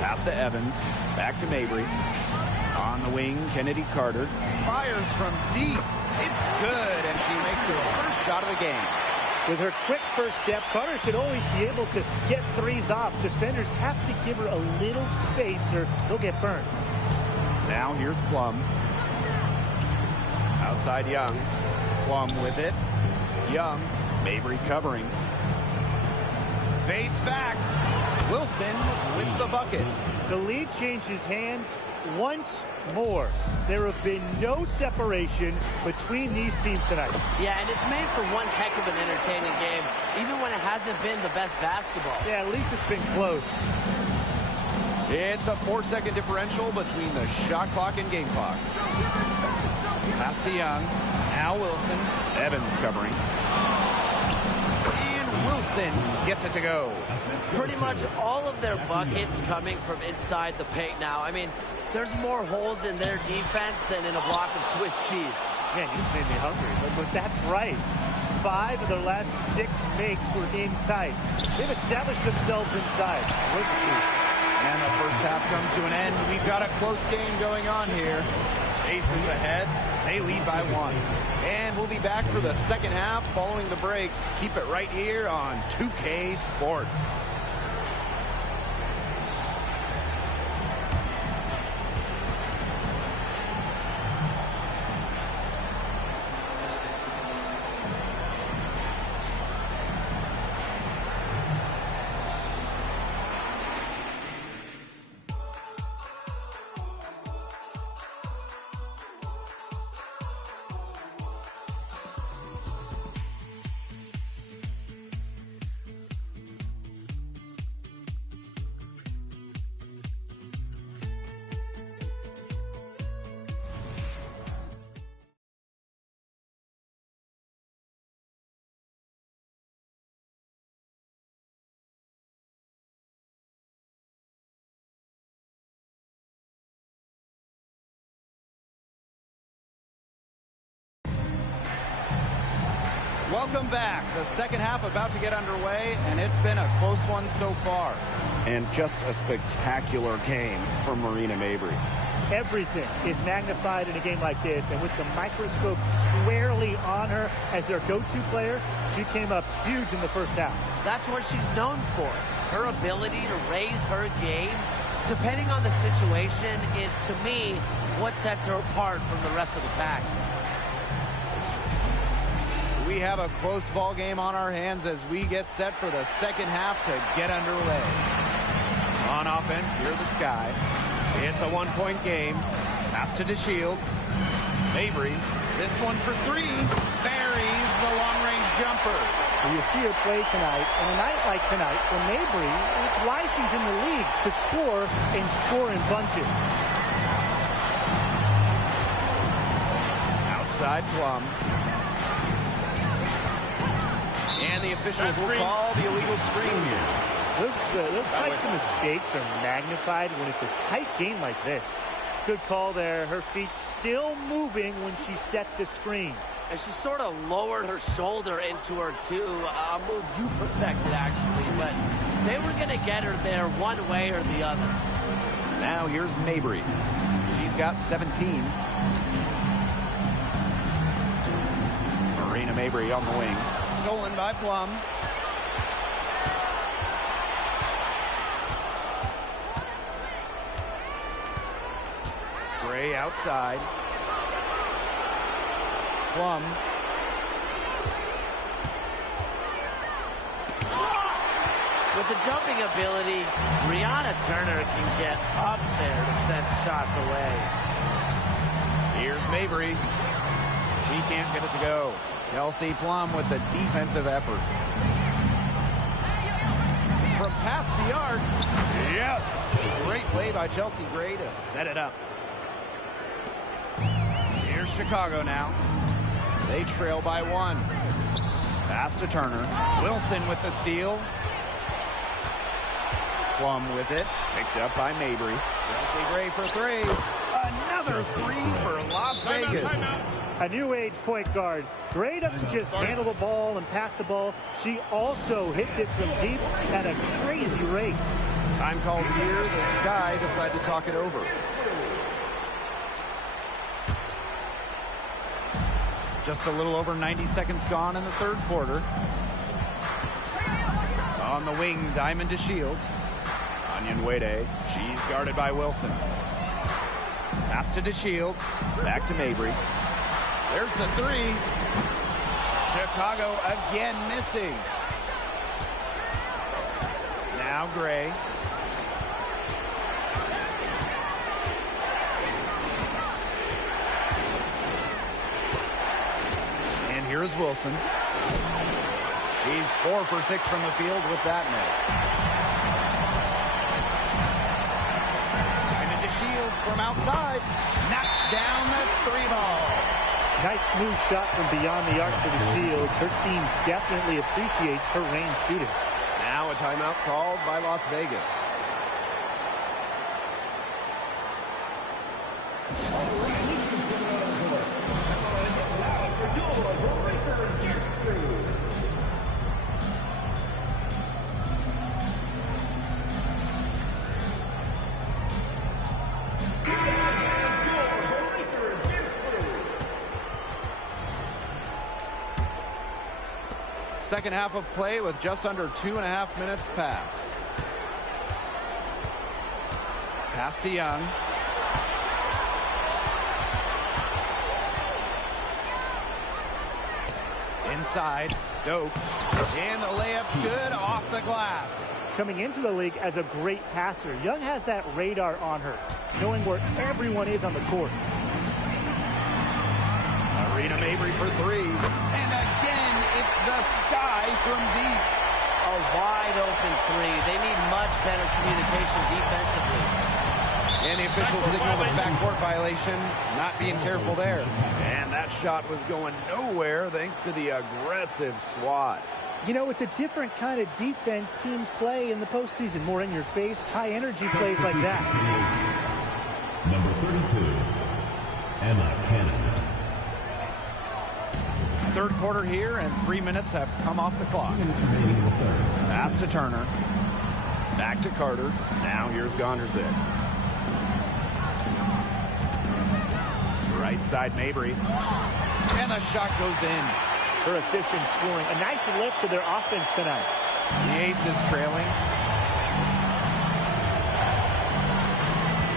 Pass to Evans. Back to Mabry. On the wing, Kennedy Carter. Fires from deep. It's good, and she makes her first shot of the game. With her quick first step, Carter should always be able to get threes off. Defenders have to give her a little space or they'll get burned. Now here's Plum. Outside Young. Plum with it. Young. Mabry covering. Fades back. Wilson with the bucket. The lead changes hands once more. There have been no separation between these teams tonight. Yeah, and it's made for one heck of an entertaining game, even when it hasn't been the best basketball. Yeah, at least it's been close. It's a 4-second differential between the shot clock and game clock. Pass to Young. Now Wilson. Evans covering. Wilson gets it to go. Pretty much all of their buckets coming from inside the paint now. I mean, there's more holes in their defense than in a block of Swiss cheese. Man, you just made me hungry. But that's right. 5 of their last 6 makes were in tight. They've established themselves inside. Where's the cheese? And the first half comes to an end. We've got a close game going on here. Aces ahead. They lead by 1. And we'll be back for the second half following the break. Keep it right here on 2K Sports. Welcome back. The second half about to get underway, and it's been a close one so far. And just a spectacular game from Marina Mabry. Everything is magnified in a game like this, and with the microscope squarely on her as their go-to player, she came up huge in the first half. That's what she's known for. Her ability to raise her game, depending on the situation, is, to me, what sets her apart from the rest of the pack. We have a close ball game on our hands as we get set for the second half to get underway. On offense, here the Sky. It's a 1-point game. Pass to DeShields. Mabry, this one for 3. Buries the long-range jumper. And you see her play tonight, and a night like tonight for Mabry, it's why she's in the league, to score and score in bunches. Outside Plum. And the officials will call the illegal screen here. Those types of mistakes are magnified when it's a tight game like this. Good call there. Her feet still moving when she set the screen. And she sort of lowered her shoulder into her, too. A move you perfected, actually. But they were going to get her there one way or the other. Now here's Mabry. She's got 17. Marina Mabry on the wing. stolen by Plum. Gray outside. Plum. With the jumping ability, Brianna Turner can get up there to send shots away. Here's Mabry. She can't get it to go. Kelsey Plum with the defensive effort. From past the arc. Yes! Great play by Chelsea Gray to set it up. Here's Chicago now. They trail by 1. Pass to Turner. Wilson with the steal. Plum with it. Picked up by Mabry. Chelsea Gray for 3. Another 3 for Las Vegas. A new age point guard. Gray doesn't just handle the ball and pass the ball. She also hits it from deep at a crazy rate. Time called here. The Sky decide to talk it over. Just a little over 90 seconds gone in the third quarter. On the wing, Diamond to Shields. Onion Wade. She's guarded by Wilson. Pass to DeShields. Back to Mabry. There's the 3. Chicago again missing. Now Gray. And here's Wilson. He's 4 for 6 from the field with that miss. From outside, knocks down the 3 ball. Nice smooth shot from beyond the arc for the Shields. Her team definitely appreciates her range shooting. Now a timeout called by Las Vegas. Second half of play with just under 2.5 minutes passed. Pass to Young. Inside, Stokes. And the layup's good off the glass. Coming into the league as a great passer, Young has that radar on her, knowing where everyone is on the court. Arena Mabry for 3. And again, it's the Sky from deep. A wide open 3. They need much better communication defensively. And the official signaled a backcourt violation. Not being careful there. And that shot was going nowhere thanks to the aggressive swat. You know, it's a different kind of defense teams play in the postseason. More in your face, high energy plays like that. Number 32, Emma Cannon. Third quarter here, and 3 minutes have come off the clock. 2 minutes remaining in the third. Pass to Turner. Back to Carter. Now here's Gondrzig. Right side Mabry. And the shot goes in. Her efficient scoring. A nice lift to their offense tonight. The Ace is trailing.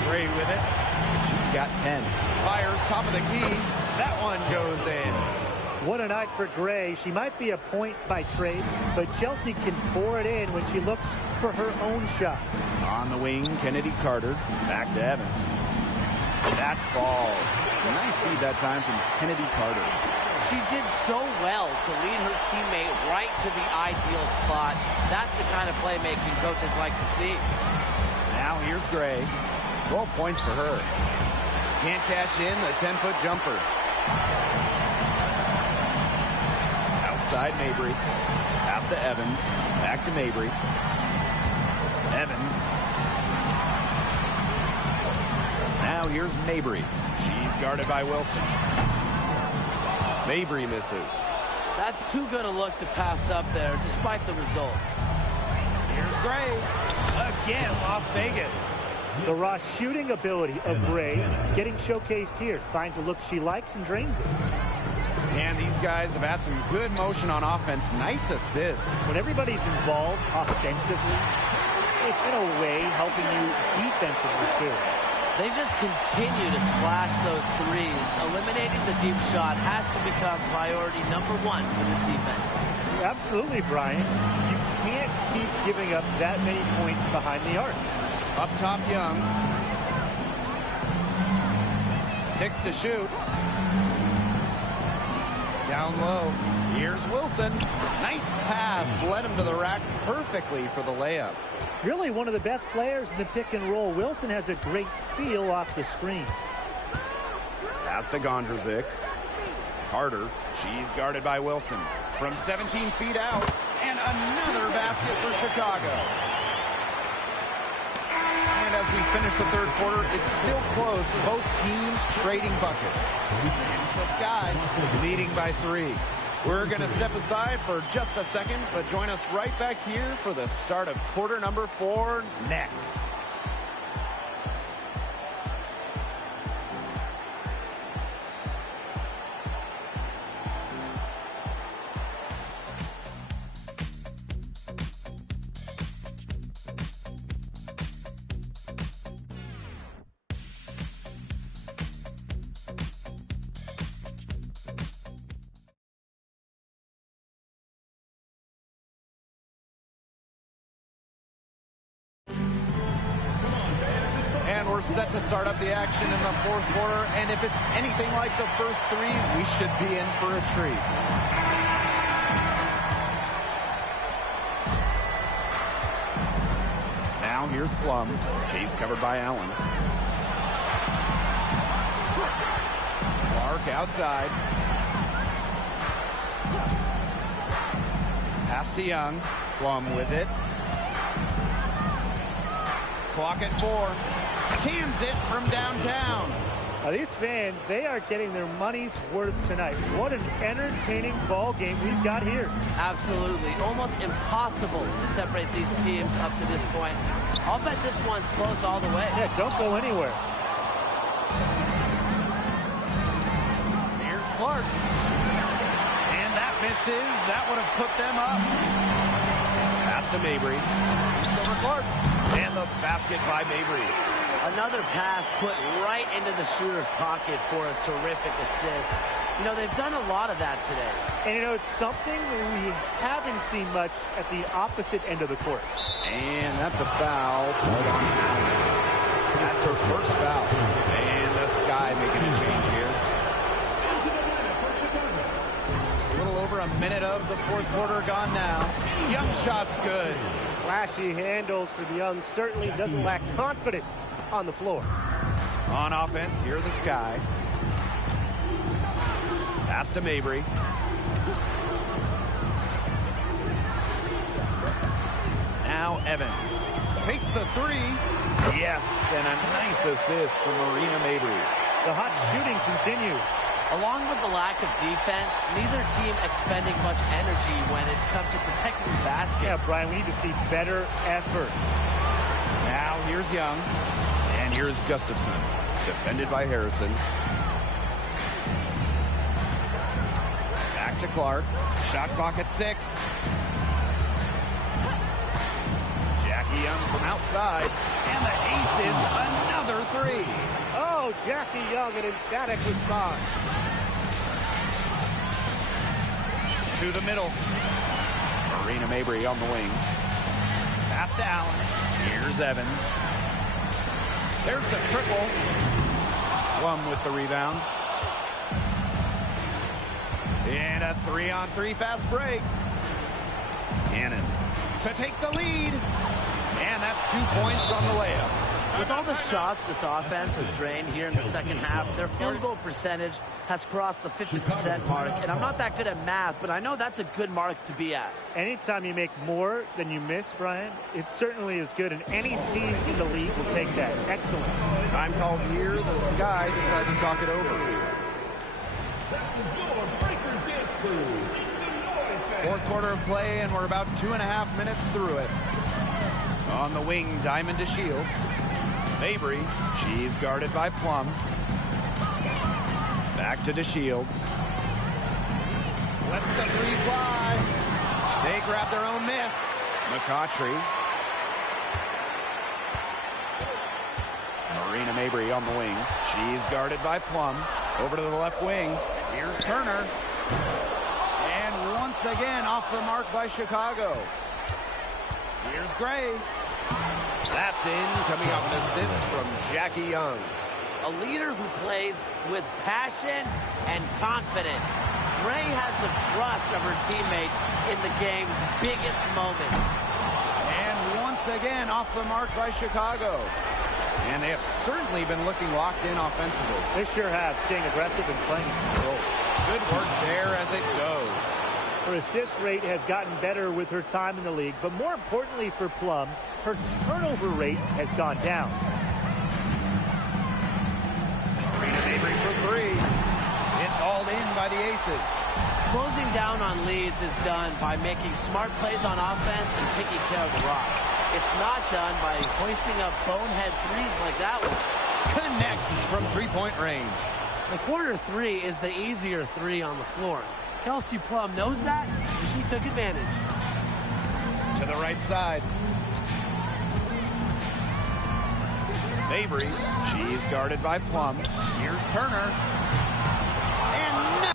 Gray with it. She's got 10. Fires top of the key. That one goes in. What a night for Gray. She might be a point by trade, but Chelsea can pour it in when she looks for her own shot. On the wing, Kennedy Carter. Back to Evans. That falls. A nice feed that time from Kennedy Carter. She did so well to lead her teammate right to the ideal spot. That's the kind of playmaking coaches like to see. Now here's Gray. 12 points for her. Can't cash in the 10-foot jumper. Outside Mabry. Pass to Evans. Back to Mabry. Evans. Now here's Mabry. She's guarded by Wilson. Mabry misses. That's too good a look to pass up there, despite the result. Here's Gray. Again, Las Vegas. The raw shooting ability of Gray getting showcased here. Finds a look she likes and drains it. And these guys have had some good motion on offense. Nice assists. When everybody's involved offensively, it's in a way helping you defensively too. They just continue to splash those threes. Eliminating the deep shot has to become priority number one for this defense. Absolutely, Brian. You can't keep giving up that many points behind the arc. Up top, Young. 6 to shoot. Down low. Here's Wilson. Nice pass. Led him to the rack perfectly for the layup. Really one of the best players in the pick and roll. Wilson has a great feel off the screen. Pass to Gondrzic. Carter. She's guarded by Wilson. From 17 feet out. And another basket for Chicago. And as we finish the third quarter, it's still close. Both teams trading buckets. It's the Sky leading by 3. We're going to step aside for just a second, but join us right back here for the start of quarter number 4 next. And we're set to start up the action in the fourth quarter. And if it's anything like the first 3, we should be in for a treat. Now here's Plum. He's covered by Allen. Clark outside. Pass to Young. Plum with it. Clock at 4. Cans it from downtown. Now these fans, they are getting their money's worth tonight. What an entertaining ball game we've got here. Absolutely. Almost impossible to separate these teams up to this point. I'll bet this one's close all the way. Yeah, don't go anywhere. Here's Clark. And that misses. That would have put them up. Pass to Mabry. Over Clark. And the basket by Mabry. Another pass put right into the shooter's pocket for a terrific assist. You know, they've done a lot of that today. And you know, it's something we haven't seen much at the opposite end of the court. And that's a foul. That's her first foul. And the Sky making a change here. A little over a minute of the fourth quarter gone now. Young shot's good. Flashy handles for the Young. Certainly doesn't lack confidence on the floor. On offense, here the Sky. Pass to Mabry. Now Evans takes the 3. Yes, and a nice assist from Marina Mabry. The hot shooting continues. Along with the lack of defense, neither team expending much energy when it's come to protecting the basket. Yeah, Brian, we need to see better effort. Now here's Young, and here's Gustafson, defended by Harrison. Back to Clark, shot clock at 6. Jackie Young from outside, and the ace is another 3. Oh, Jackie Young, an emphatic response. To the middle. Marina Mabry on the wing. Pass to Allen. Here's Evans. There's the triple. Plum with the rebound. And a 3-on-3 fast break. Cannon to take the lead. And that's 2 points on the layup. With all the shots this offense has drained here in the second half, their field goal percentage has crossed the 50% mark. And I'm not that good at math, but I know that's a good mark to be at. Anytime you make more than you miss, Brian, it certainly is good, and any team in the league will take that. Excellent. Time called here. The Sky decide to talk it over. Fourth quarter of play, and we're about 2.5 minutes through it. On the wing, Diamond to Shields. Mabry, she's guarded by Plum. Back to DeShields. Lets the three fly. They grab their own miss. McCautry. Marina Mabry on the wing. She's guarded by Plum. Over to the left wing. Here's Turner. And once again off the mark by Chicago. Here's Gray. That's in, coming off an assist from Jackie Young. A leader who plays with passion and confidence. Gray has the trust of her teammates in the game's biggest moments. And once again off the mark by Chicago. And they have certainly been looking locked in offensively. They sure have, staying aggressive and playing control. Good work there as it goes. Her assist rate has gotten better with her time in the league, but more importantly for Plum, her turnover rate has gone down. Marina Mabry for three. It's hauled in by the Aces. Closing down on leads is done by making smart plays on offense and taking care of the rock. It's not done by hoisting up bonehead threes like that one. Connects from three-point range. The corner three is the easier three on the floor. Kelsey Plum knows that, and she took advantage. To the right side. Mabry, she's guarded by Plum. Here's Turner. And no.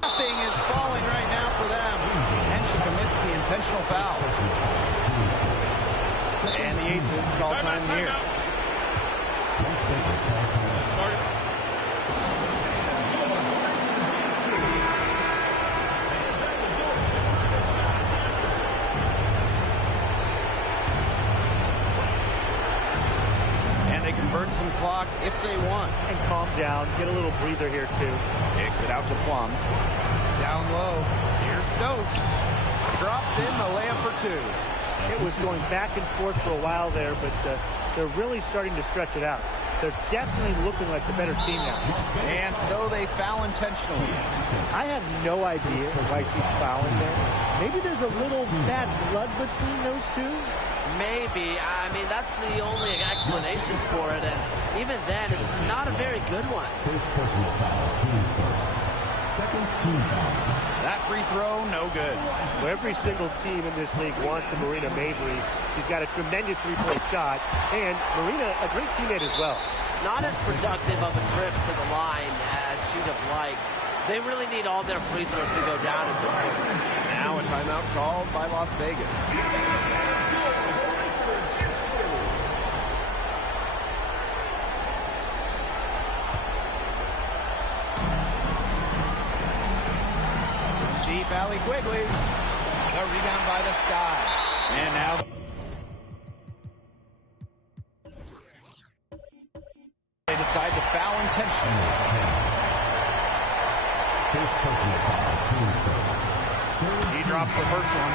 Nothing is falling right now for them. And she commits the intentional foul. And the Aces call time here. And they can burn some clock if they want. And calm down, get a little breather here too. Kicks it out to Plum. Down low. Here's Stokes. Drops in the layup for two. It was going back and forth for a while there, but they're really starting to stretch it out. They're definitely looking like the better team now. And so they foul intentionally. I have no idea why she's fouling there. Maybe there's a little bad blood between those two. Maybe. I mean, that's the only explanation for it. And even then, it's not a very good one. First personal foul, team's first. Second team foul. That free throw, no good. Well, every single team in this league wants a Marina Mabry. She's got a tremendous three-point shot, and Marina, a great teammate as well. Not as productive of a trip to the line as she'd have liked. They really need all their free throws to go down at this point. Now a timeout called by Las Vegas. Deep alley Quigley. The rebound by the Sky. And now they decide to foul intentionally. First personal foul, team's first. He drops the first one.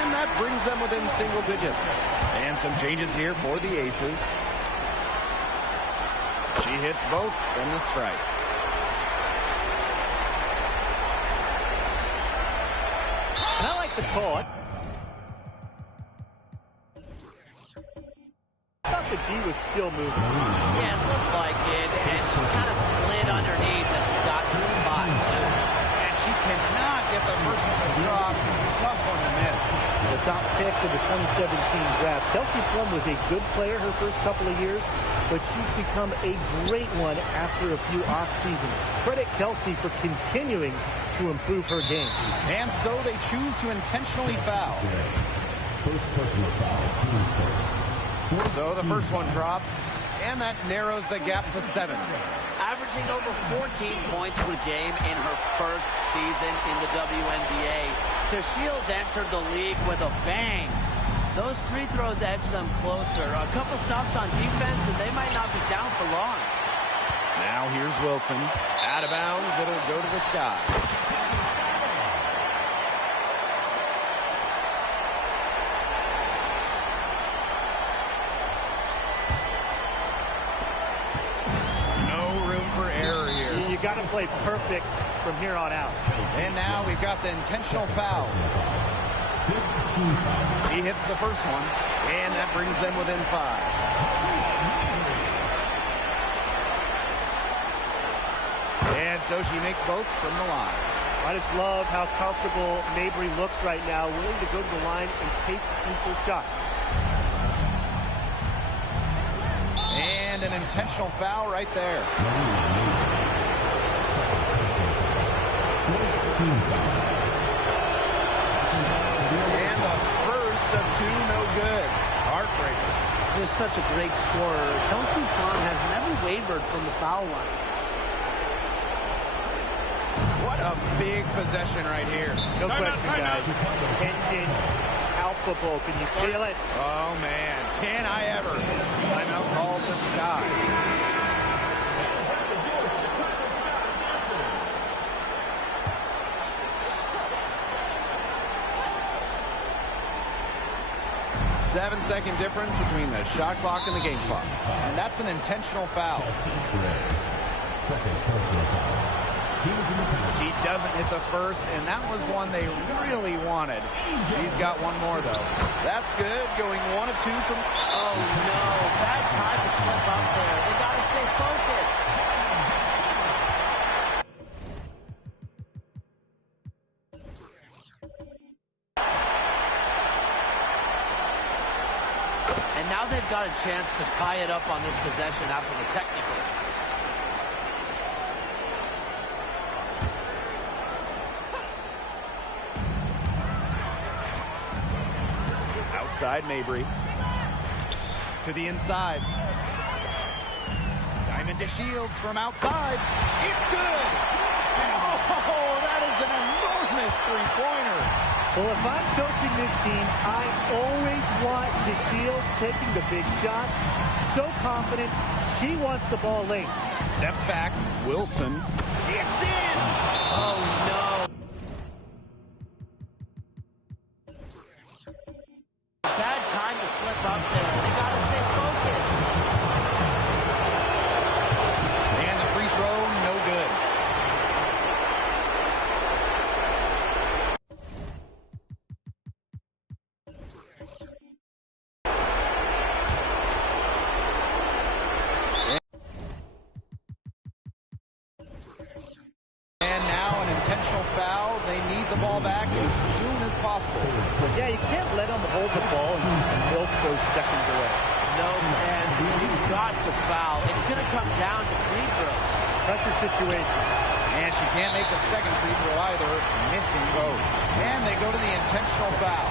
And that brings them within single digits. And some changes here for the Aces. She hits both from the strike. And I like the call. I thought the D was still moving. Yeah, it looked like it, and she kind of slid underneath as she got to the spot, too. And she cannot get the first one to drop. Tough one to miss. The top pick of the 2017 draft. Kelsey Plum was a good player her first couple of years, but she's become a great one after a few off seasons. Credit Kelsey for continuing to improve her game. And so they choose to intentionally foul. First personal foul, team's first. So the first one drops, and that narrows the gap to 7. Averaging over 14 points per game in her first season in the WNBA. DeShields entered the league with a bang. Those free throws edge them closer. A couple stops on defense, and they might not be down for long. Now here's Wilson. Out of bounds, it'll go to the Sky. Got to play perfect from here on out. And now we've got the intentional foul. He hits the first one, and that brings them within 5. And so she makes both from the line. I just love how comfortable Mabry looks right now, willing to go to the line and take crucial shots. And an intentional foul right there. And the first of two, no good. Heartbreaker. Just such a great scorer. Kelsey Plum has never wavered from the foul line. What a big possession right here. No question, guys. Tension, palpable. Can you feel it? Oh, man. Can I ever? Timeout called the Sky. Seven-second difference between the shot clock and the game clock. And that's an intentional foul. Second personal foul. He doesn't hit the first, and that was one they really wanted. He's got one more, though. That's good, going 1 of 2 from... Oh, no. Bad time to slip up there. They got to stay focused. And now they've got a chance to tie it up on this possession after the technical. Outside Mabry. To the inside. Diamond to Shields from outside. It's good! Oh, that is an enormous three-pointer. Well, if I'm coaching this team, I always want DeShields taking the big shots. So confident. She wants the ball late. Steps back. Wilson. It's in! Oh, no. Bad time to slip up there. They got to stay focused. And the free throw, no good. And now an intentional foul. They need the ball back as soon as possible. Yeah, you can't let them hold the ball and just milk those seconds away. No, and you've got to foul. It's going to come down to free throws. Pressure situation. And she can't make the second free throw either, missing both. And they go to the intentional foul.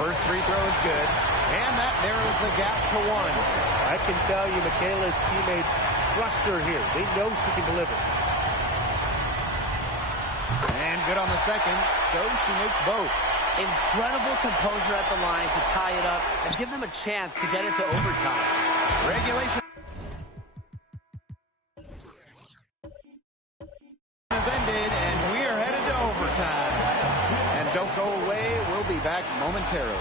First free throw is good. And that narrows the gap to 1. I can tell you Michaela's teammates trust her here. They know she can deliver. And good on the second, so she makes both. Incredible composure at the line to tie it up and give them a chance to get into overtime. Regulation has ended, and we are headed to overtime. And don't go away, we'll be back momentarily.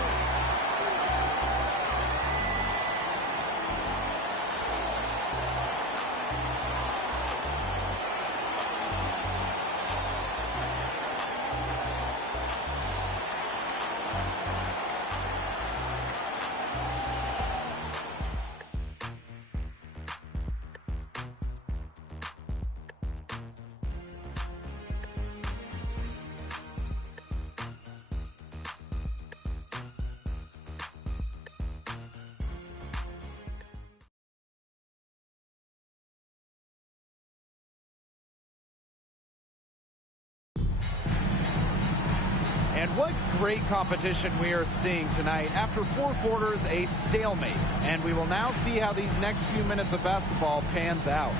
And what great competition we are seeing tonight. After 4 quarters, a stalemate. And we will now see how these next few minutes of basketball pans out.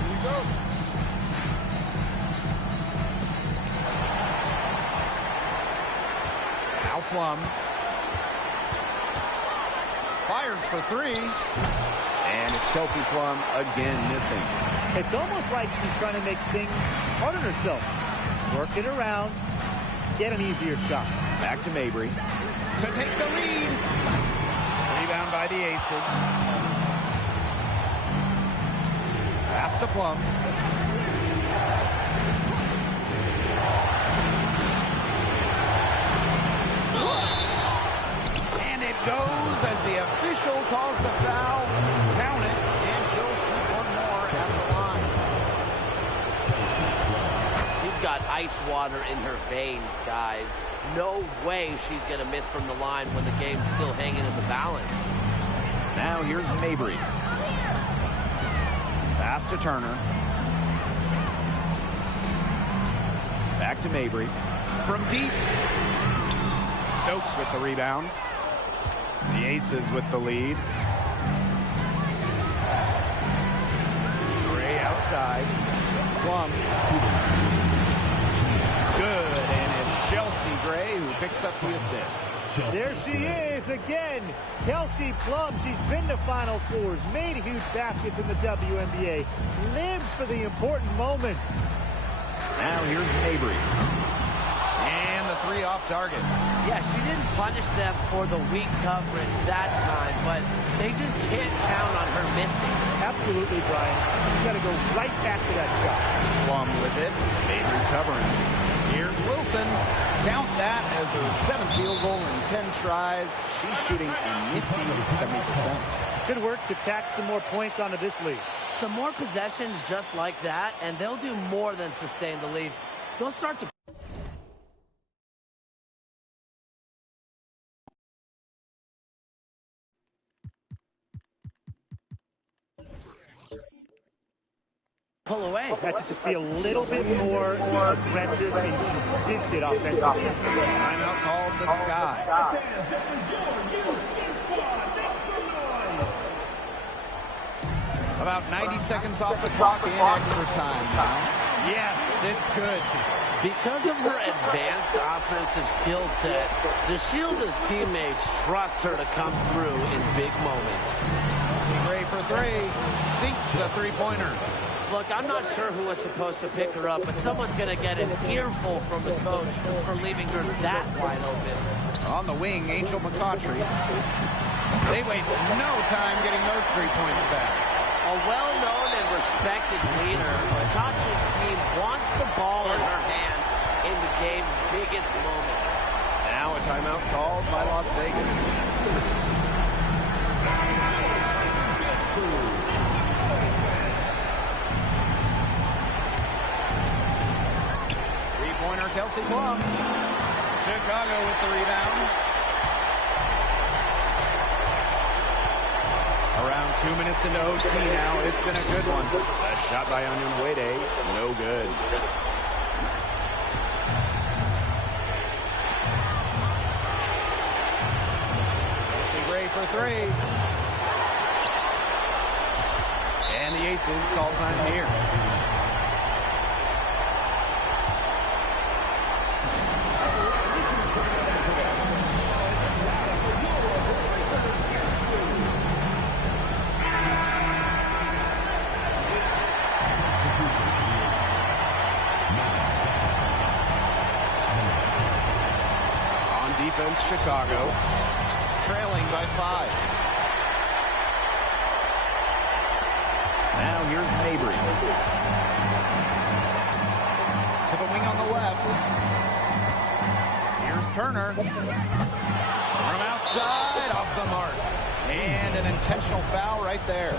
Here you go. Now Plum. Fires for 3. And it's Kelsey Plum again missing. It's almost like she's trying to make things hard on herself. Work it around, get an easier shot. Back to Mabry to take the lead. Rebound by the Aces. Pass to Plum. And it goes as the official call She's got ice water in her veins, guys. No way she's going to miss from the line when the game's still hanging in the balance. Now here's Mabry. Pass to Turner. Back to Mabry. From deep. Stokes with the rebound. The Aces with the lead. Gray outside. Plum. Good, and it's Chelsea Gray who picks up the assist. There she is again. Kelsey Plum, she's been to Final Fours, made huge baskets in the WNBA, lives for the important moments. Now here's Mabry. And the three off target. Yeah, she didn't punish them for the weak coverage that time, but they just can't count on her missing. Absolutely, Brian. She's got to go right back to that shot. Plum with it. Mabry covering. Here's Wilson. Count that as her 7th field goal in 10 tries. She's shooting a nifty 70%. Good work to tack some more points onto this lead. Some more possessions just like that, and they'll do more than sustain the lead. They'll start to... pull away. That should just be a little bit more aggressive and consistent offensively. Timeout called the Sky. About 90 seconds off the clock in extra time now. Yes, it's good. Because of her advanced offensive skill set, DeShields' teammates trust her to come through in big moments. Gray for three. Sinks the three-pointer. Look, I'm not sure who was supposed to pick her up, but someone's going to get an earful from the coach for leaving her that wide open. On the wing, Angel McCautry. They waste no time getting those 3 points back. A well-known and respected leader, McCautry's team wants the ball in her hands in the game's biggest moments. Now a timeout called by Las Vegas. Three-pointer, Kelsey Plum. Chicago with the rebound. Around 2 minutes into OT now. It's been a good one. A shot by Onion Wade. No good. Gray for three. And the Aces call time here. Defense, Chicago, trailing by 5. Now here's Mabry. To the wing on the left. Here's Turner. From outside, off the mark. And an intentional foul right there.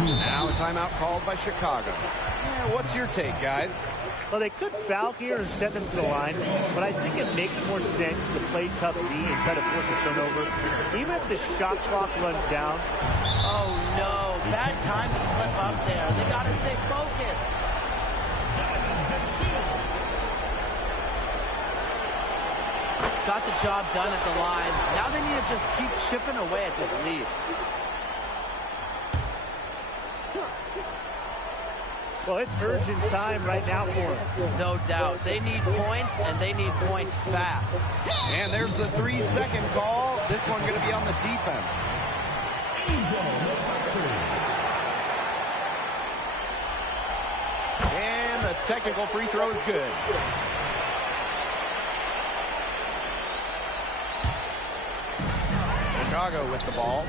Now a timeout called by Chicago. Yeah, what's your take, guys? Well, they could foul here and send them to the line, but I think it makes more sense to play tough D and try to force a turnover. Even if the shot clock runs down. Oh, no. Bad time to slip up there. They got to stay focused. Got the job done at the line. Now they need to just keep chipping away at this lead. Well, it's urgent time right now for them. No doubt. They need points, and they need points fast. And there's the 3-second call. This one going to be on the defense. And the technical free throw is good. Chicago with the ball.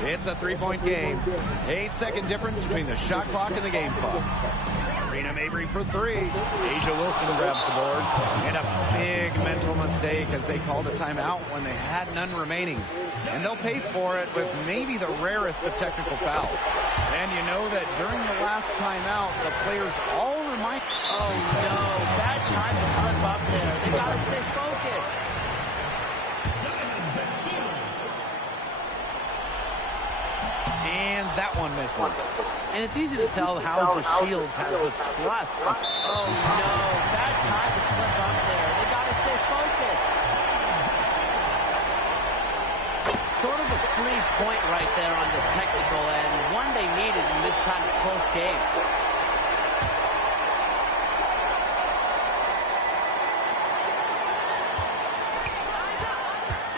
It's a 3-point game. 8-second difference between the shot clock and the game clock. Rena Mabry for three. Asia Wilson grabs the board. And a big mental mistake as they called a timeout when they had none remaining. And they'll pay for it with maybe the rarest of technical fouls. And you know that during the last timeout, the players all the mic. Oh, no. Bad time to slip up there. They got to stay focused. And that one misses. And it's easy to tell how DeShields has the trust. Oh, no. Bad time to slip up there. They got to stay focused. Sort of a free point right there on the technical end. One they needed in this kind of close game.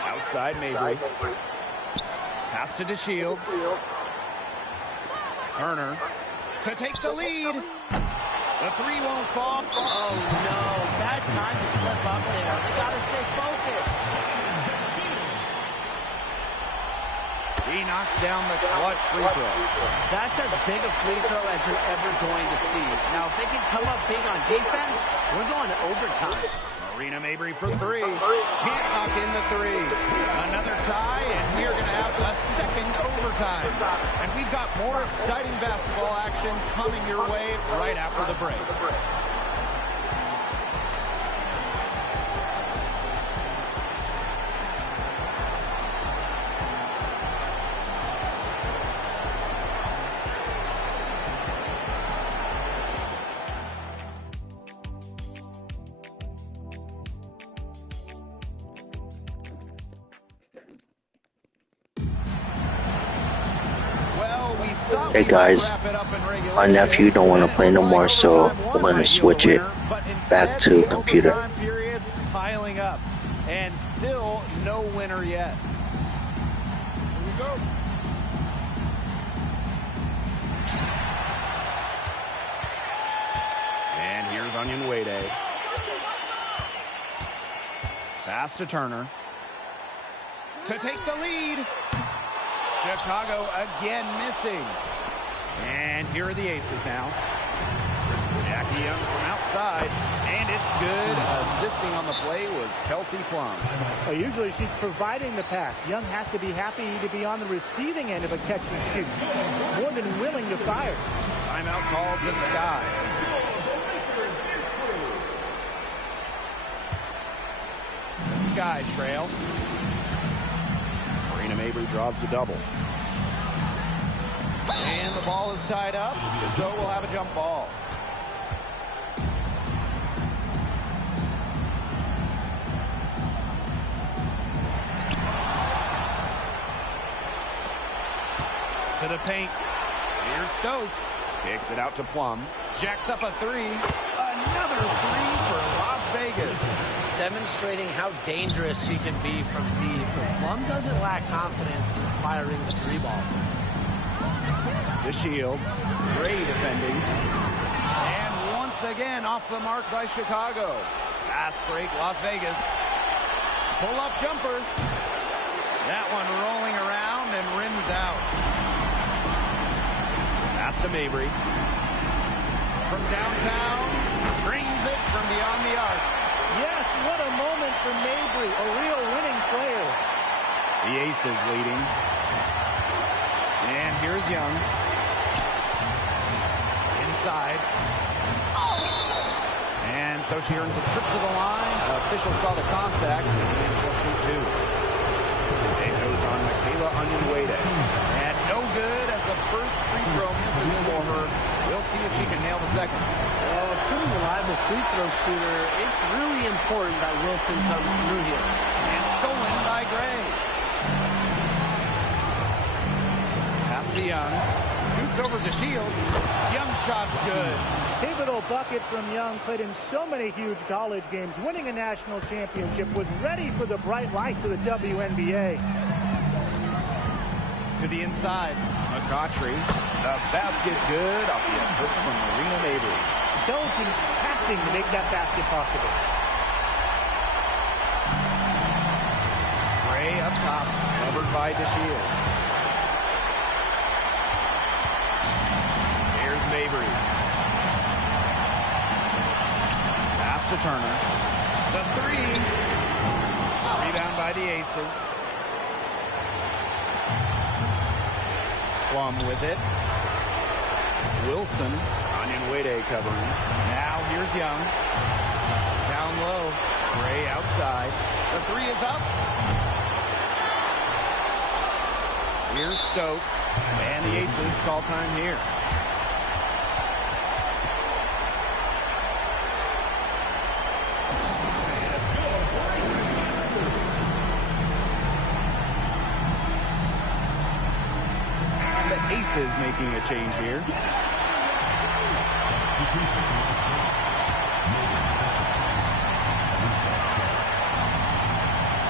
Outside Mabry. Pass to DeShields. Turner to take the lead. The three won't fall. Oh, no. Bad time to slip up there. They got to stay focused. He knocks down the clutch free throw. That's as big a free throw as you're ever going to see. Now, if they can come up big on defense, we're going to overtime. Marina Mabry for three. Can't knock in the three. Another tie, and we are going to have a second overtime. And we've got more exciting basketball action coming your way right after the break. Hey guys, my nephew don't want to play no more, so we're going to switch it back to computer. Piling up, and still no winner yet. Here we go. And here's Onyenwere. Pass to Turner to take the lead. Chicago again missing. And here are the aces now. Jackie Young from outside, and it's good. Assisting on the play was Kelsey Plum. Well, usually she's providing the pass. Young has to be happy to be on the receiving end of a catch and shoot. More than willing to fire. Timeout called the Sky. The Sky trail. Marina Mabry draws the double. And the ball is tied up, so we'll have a jump ball. To the paint. Here's Stokes. Kicks it out to Plum. Jacks up a three. Another three for Las Vegas. Demonstrating how dangerous she can be from deep. But Plum doesn't lack confidence in firing the three ball. DeShields, great defending. And once again off the mark by Chicago. Fast break, Las Vegas. Pull-up jumper. That one rolling around and rims out. Pass to Mabry. From downtown, drains it from beyond the arc. Yes, what a moment for Mabry, a real winning player. The Aces leading. And here's Young. Inside. And so she earns a trip to the line. Official saw the contact. And she'll shoot two. It goes on Michaela Onyenwere. And no good as the first free throw misses for her. We'll see if she can nail the second. Well, a pretty reliable free throw shooter. It's really important that Wilson comes through here. And stolen by Gray. Pass to Young. Shoots over to Shields. Young shot's good. Pivotal bucket from Young, played in so many huge college games, winning a national championship, was ready for the bright lights of the WNBA. To the inside, McCautry. The basket good off the assist from Marina Mabry. Intelligent passing to make that basket possible. Gray up top, covered by DeShields. Here's Mabry. Pass to Turner. The three. Rebound by the Aces. Plum with it. Wilson. Onyenwere covering. here's Young. Down low. Gray outside. The three is up. Here's Stokes. And the Aces call time here. The Aces making a change here.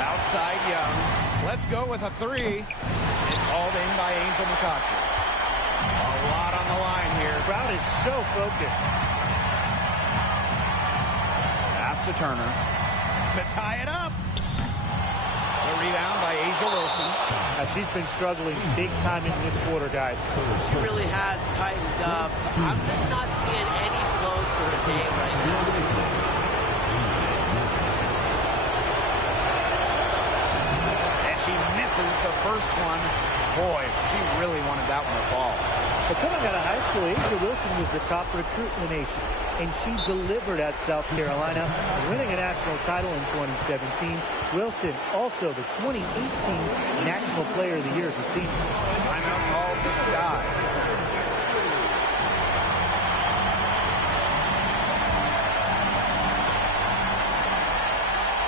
Outside Young. Let's go with a three. It's hauled in by Angel McCutcheon. A lot on the line here. Crowd is so focused. Pass to Turner to tie it up. The rebound by Asia Wilson. She's been struggling big time in this quarter, guys. She really has tightened up. I'm just not seeing any flow to her game right now. And she misses the first one. Boy, she really wanted that one to fall. But coming out of high school, Asia Wilson was the top recruit in the nation. And she delivered at South Carolina, winning a national title in 2017. Wilson, also the 2018 National Player of the Year as a senior. Timeout called the Sky.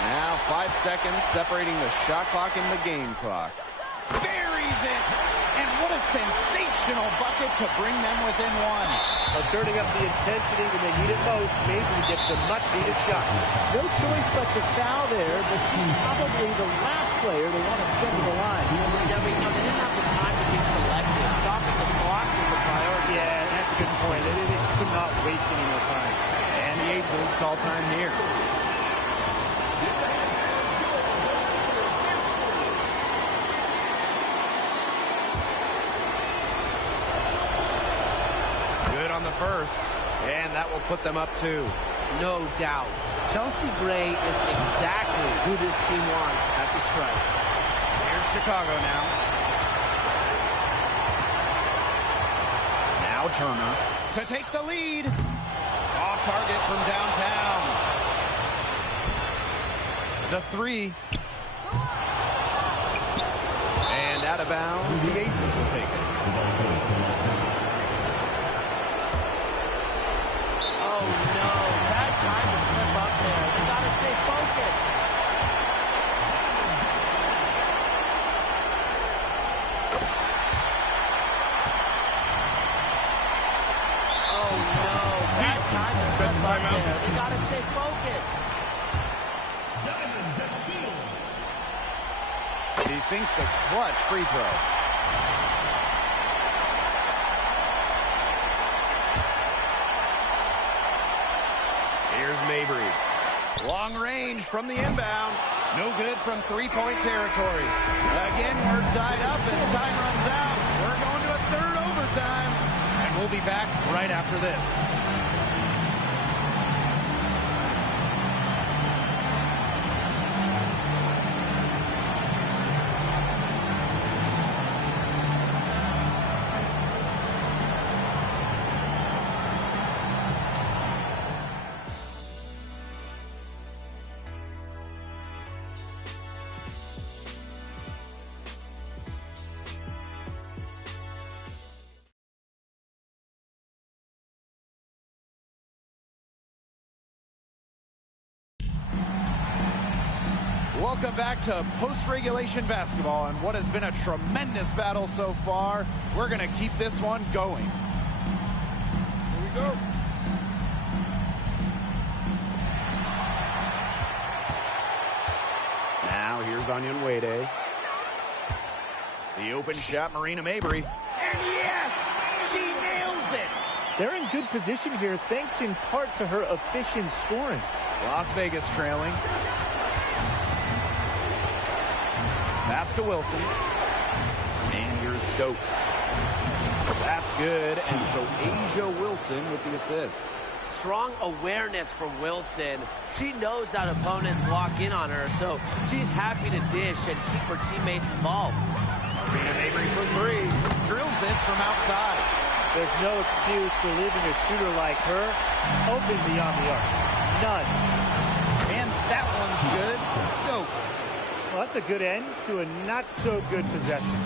Now 5 seconds separating the shot clock and the game clock. Buries it! And what a sensational bucket to bring them within one. Well, turning up the intensity when they need it most, Mabry gets the much-needed shot. No choice but to foul there, but she's probably the last player they want to send to the line. Yeah, they didn't have the time to be selective. Stopping the clock was a priority. Yeah, that's a good point. They just could not waste any more time. And the Aces call time here. Good on the first, and that will put them up 2. No doubt. Chelsea Gray is exactly who this team wants at the stripe. Here's Chicago now. Now Turner to take the lead. Off target from downtown. The three. And out of bounds, the Aces will take it. Oh, no. Bad time to slip up there. They got to stay focused. Oh, no. Bad time to slip up there. They got to stay focused. She sinks the clutch free throw. Here's Mabry. Long range from the inbound. No good from three-point territory. Again, we're tied up as time runs out. We're going to a third overtime. And we'll be back right after this. Welcome back to post-regulation basketball and what has been a tremendous battle so far. We're going to keep this one going. Here we go. Now here's Onion Wade. The open shot, Marina Mabry. And yes! She nails it! They're in good position here thanks in part to her efficient scoring. Las Vegas trailing. Pass to Wilson. And here's Stokes. That's good. And so Asia Wilson with the assist. Strong awareness from Wilson. She knows that opponents lock in on her, so she's happy to dish and keep her teammates involved. Marina Mabry for three. Drills it from outside. There's no excuse for leaving a shooter like her open beyond the arc. None. And that one's good. Stokes. Well, that's a good end to a not-so-good possession.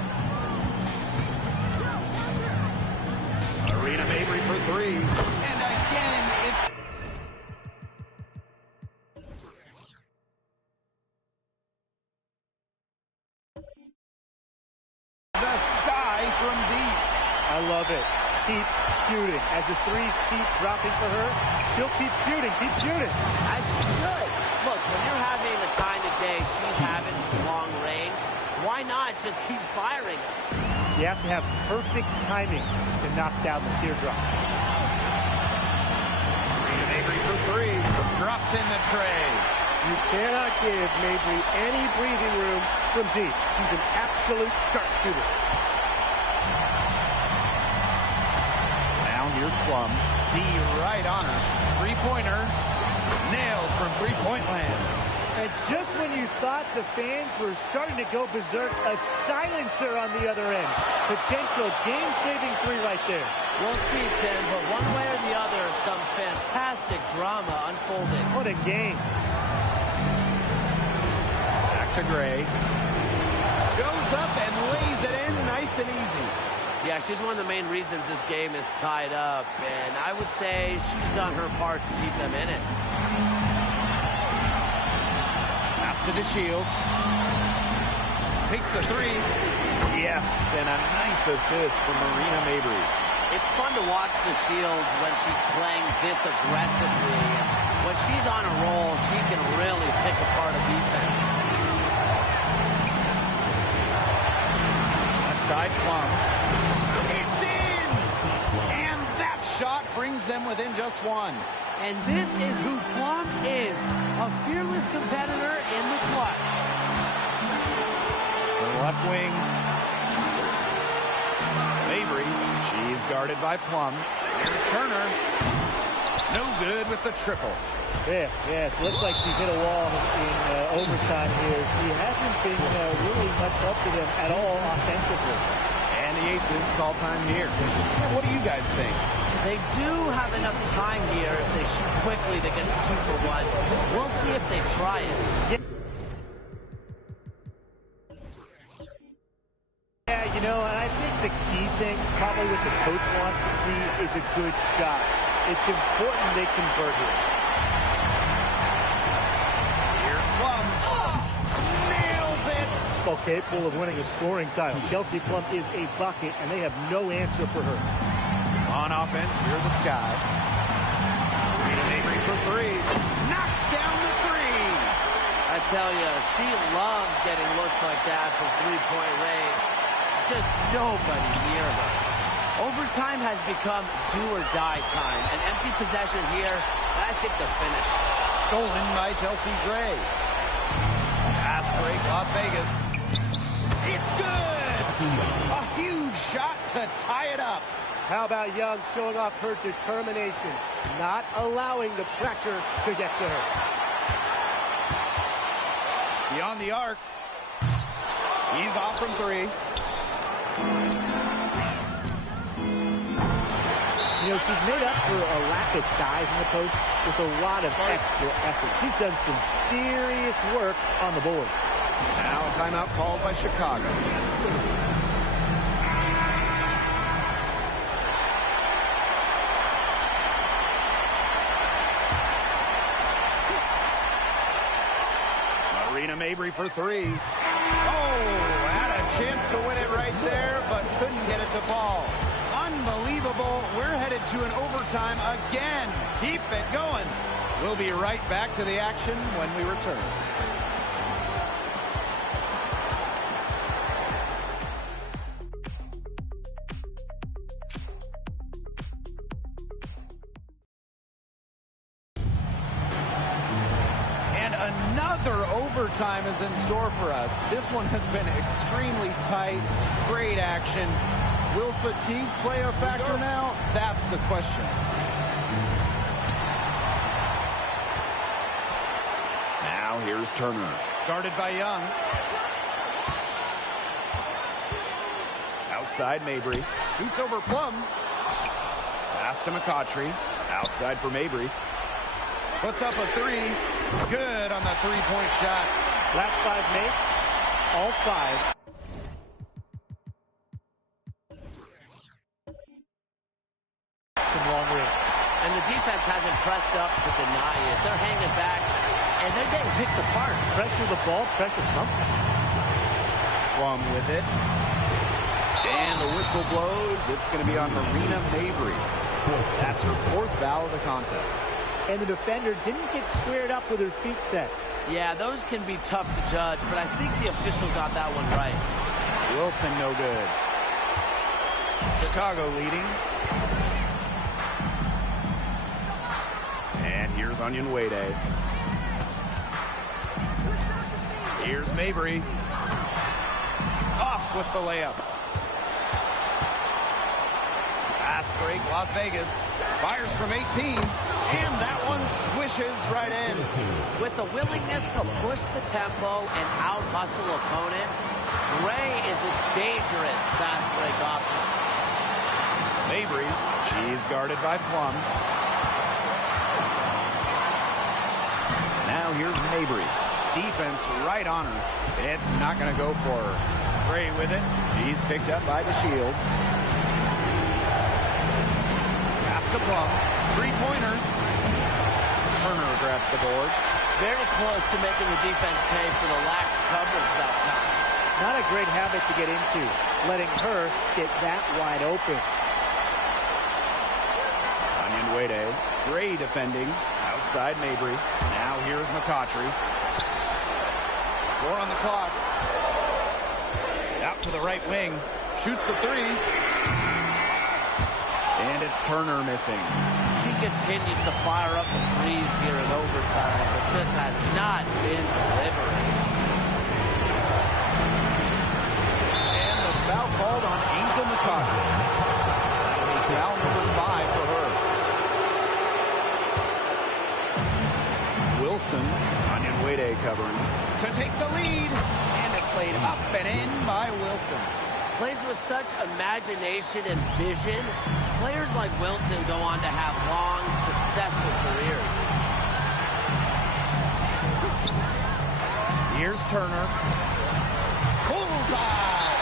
Marina Mabrey for three. And again, it's... the Sky from deep. I love it. Keep shooting. As the threes keep dropping for her, she'll keep shooting. Keep shooting. As she should. Look, when you're having the kind of day she's having long range, why not just keep firing it? You have to have perfect timing to knock down the teardrop. Marina Mabrey for three. Drops in the tray. You cannot give Mabrey any breathing room from deep. She's an absolute sharpshooter. Now here's Plum. D right on her. Three-pointer. Nailed from three-point land. And just when you thought the fans were starting to go berserk, a silencer on the other end. Potential game-saving three right there. We'll see, Tim, but one way or the other, some fantastic drama unfolding. What a game. Back to Gray. Goes up and lays it in nice and easy. Yeah, she's one of the main reasons this game is tied up, and I would say she's done her part to keep them in it. Pass to DeShields. Takes the three. Yes, and a nice assist from Marina Mabrey. It's fun to watch DeShields when she's playing this aggressively. When she's on a roll, she can really pick apart a defense. Left side, Plum. It's in! And that shot brings them within just one. And this is who Plum is, a fearless competitor in the clutch. The left wing. Mabrey, she's guarded by Plum. Here's Turner. No good with the triple. Yeah, it looks like she's hit a wall in overtime here. She hasn't been really much up to them at all offensively. And the Aces call time here. What do you guys think? They do have enough time here if they shoot quickly to get the 2 for 1. We'll see if they try it. Yeah, you know, and I think the key thing, probably what the coach wants to see, is a good shot. It's important they convert here. Here's Plum. Nails it. Well, capable of winning a scoring title. Kelsey Plum is a bucket, and they have no answer for her. On offense, here the Sky. Marina Mabrey for three. Knocks down the three. I tell you, she loves getting looks like that from three-point range. Just nobody near her. Overtime has become do-or-die time. An empty possession here, and I think they're finished. Stolen by Chelsea Gray. Pass break, Las Vegas. It's good! A huge shot to tie it up. How about Young showing off her determination, not allowing the pressure to get to her. Beyond the arc. He's off from three. You know, she's made up for a lack of size in the post with a lot of extra effort. She's done some serious work on the board. Now a timeout called by Chicago. Marina Mabrey for three. Oh, had a chance to win it right there, but couldn't get it to fall. Unbelievable. We're headed to an overtime again. Keep it going. We'll be right back to the action when we return. Another overtime is in store for us. This one has been extremely tight. Great action. Will fatigue play a factor now? That's the question. Now here's Turner. Guarded by Young. Outside Mabrey. Shoots over Plum. Pass to McCautry. Outside for Mabry. Puts up a three. Good on the three-point shot. Last 5 makes, all 5. Some long range. And the defense hasn't pressed up to deny it. They're hanging back, and they're getting picked apart. Pressure the ball, pressure something. Plum with it. And the whistle blows. It's going to be on Marina Mabry. That's her 4th foul of the contest. And the defender didn't get squared up with her feet set. Yeah, those can be tough to judge, but I think the official got that one right. Wilson no good. Chicago leading. And here's Onion Wade. Here's Mabry. Off with the layup. Fast break, Las Vegas. Fires from 18. And that one swishes right in. With the willingness to push the tempo and out-hustle opponents, Gray is a dangerous fast break option. Mabry, she's guarded by Plum. Now here's Mabry. Defense right on her. It's not going to go for her. Gray with it. She's picked up by the Shields. Pass to Plum. Three-pointer. Turner grabs the board. Very close to making the defense pay for the lax coverage that time. Not a great habit to get into, letting her get that wide open. Onion Wade. Gray defending. Outside Mabry. Now here's McCautry. 4 on the clock. Out to the right wing. Shoots the three. And it's Turner missing. She continues to fire up the threes here in overtime, but just has not been delivering. And the foul called on Angel McCautry. That'll be foul number 5 for her. Wilson, Onion Wade covering to take the lead. And it's laid up and in by Wilson. Plays with such imagination and vision. Players like Wilson go on to have long, successful careers. Here's Turner. Bullseye!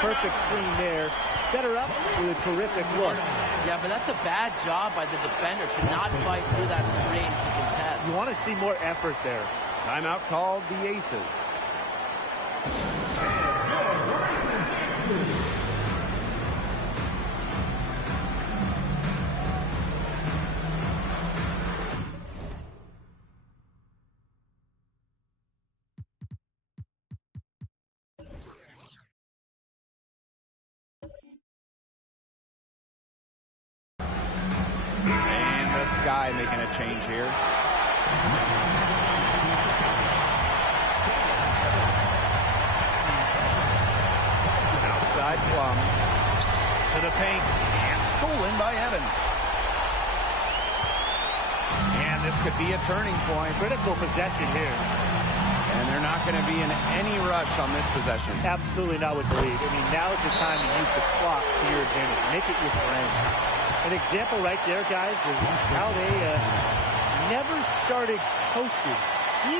Perfect screen there. Set her up with a terrific look. Yeah, but that's a bad job by the defender to not fight through that screen to contest. You want to see more effort there. Timeout called the Aces. Sky making a change here. Outside Plum. To the paint. And stolen by Evans. And this could be a turning point. Critical possession here. And they're not going to be in any rush on this possession. Absolutely not with the lead. I mean, now is the time to use the clock to your advantage. Make it your friend. An example right there, guys, is how they never started coasting,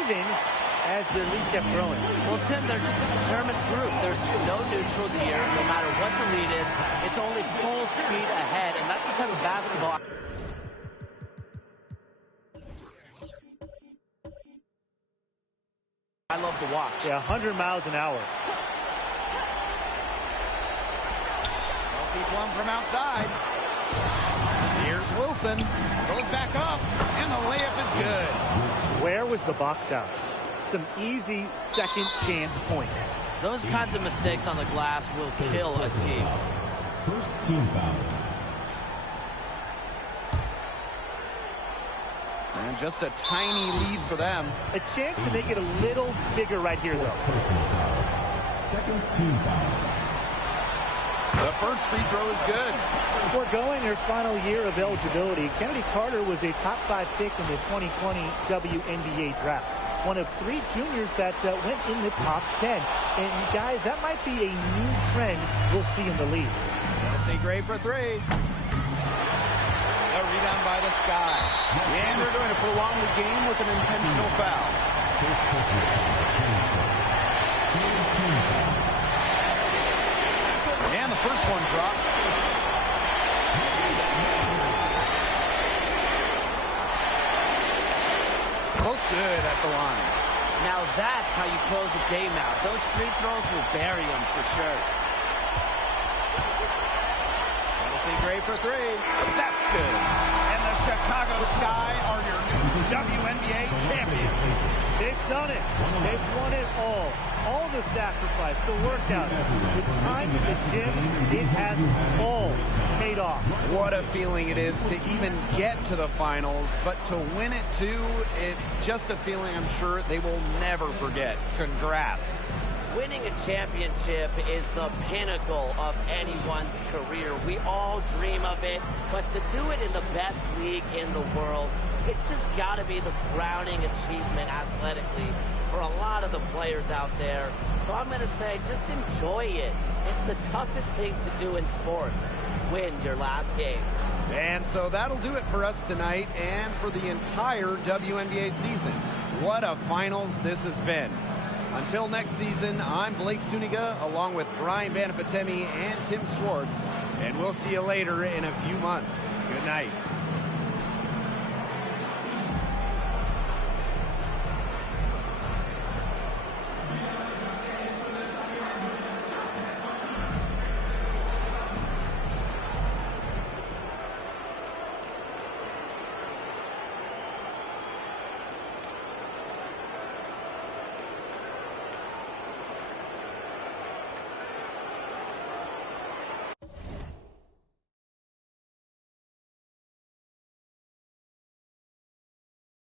even as their lead kept growing. Well, Tim, they're just a determined group. There's no neutral here. No matter what the lead is, it's only full speed ahead, and that's the type of basketball. I love to watch. Yeah, 100 miles an hour. Kelsey Plum from outside. Here's Wilson. Goes back up, and the layup is good. Where was the box out? Some easy second chance points. Those kinds of mistakes on the glass will kill a team. First team foul. And just a tiny lead for them. A chance to make it a little bigger right here, though. Personal foul. Second team foul. The first free throw is good. Foregoing her final year of eligibility, Kennedy Carter was a top 5 pick in the 2020 WNBA draft. One of 3 juniors that went in the top 10. And guys, that might be a new trend we'll see in the league. Kelsey Gray for 3. rebound by the Sky. And they're going to prolong the game with an intentional foul. And the first one drops. Both good at the line. Now that's how you close a game out. Those free throws will bury them for sure. Gray for three. That's good. And the Chicago Sky are your new WNBA champions. They've done it. They've won it all. All the sacrifice, the workout, the time in the gym, it has all paid off. What a feeling it is to even get to the finals, but to win it too, it's just a feeling I'm sure they will never forget. Congrats. Winning a championship is the pinnacle of anyone's career. We all dream of it, but to do it in the best league in the world, it's just got to be the crowning achievement athletically for a lot of the players out there. So I'm going to say just enjoy it. It's the toughest thing to do in sports. Win your last game. And so that'll do it for us tonight and for the entire WNBA season. What a finals this has been. Until next season, I'm Blake Suniga, along with Brian Banafitemi and Tim Swartz, and we'll see you later in a few months. Good night.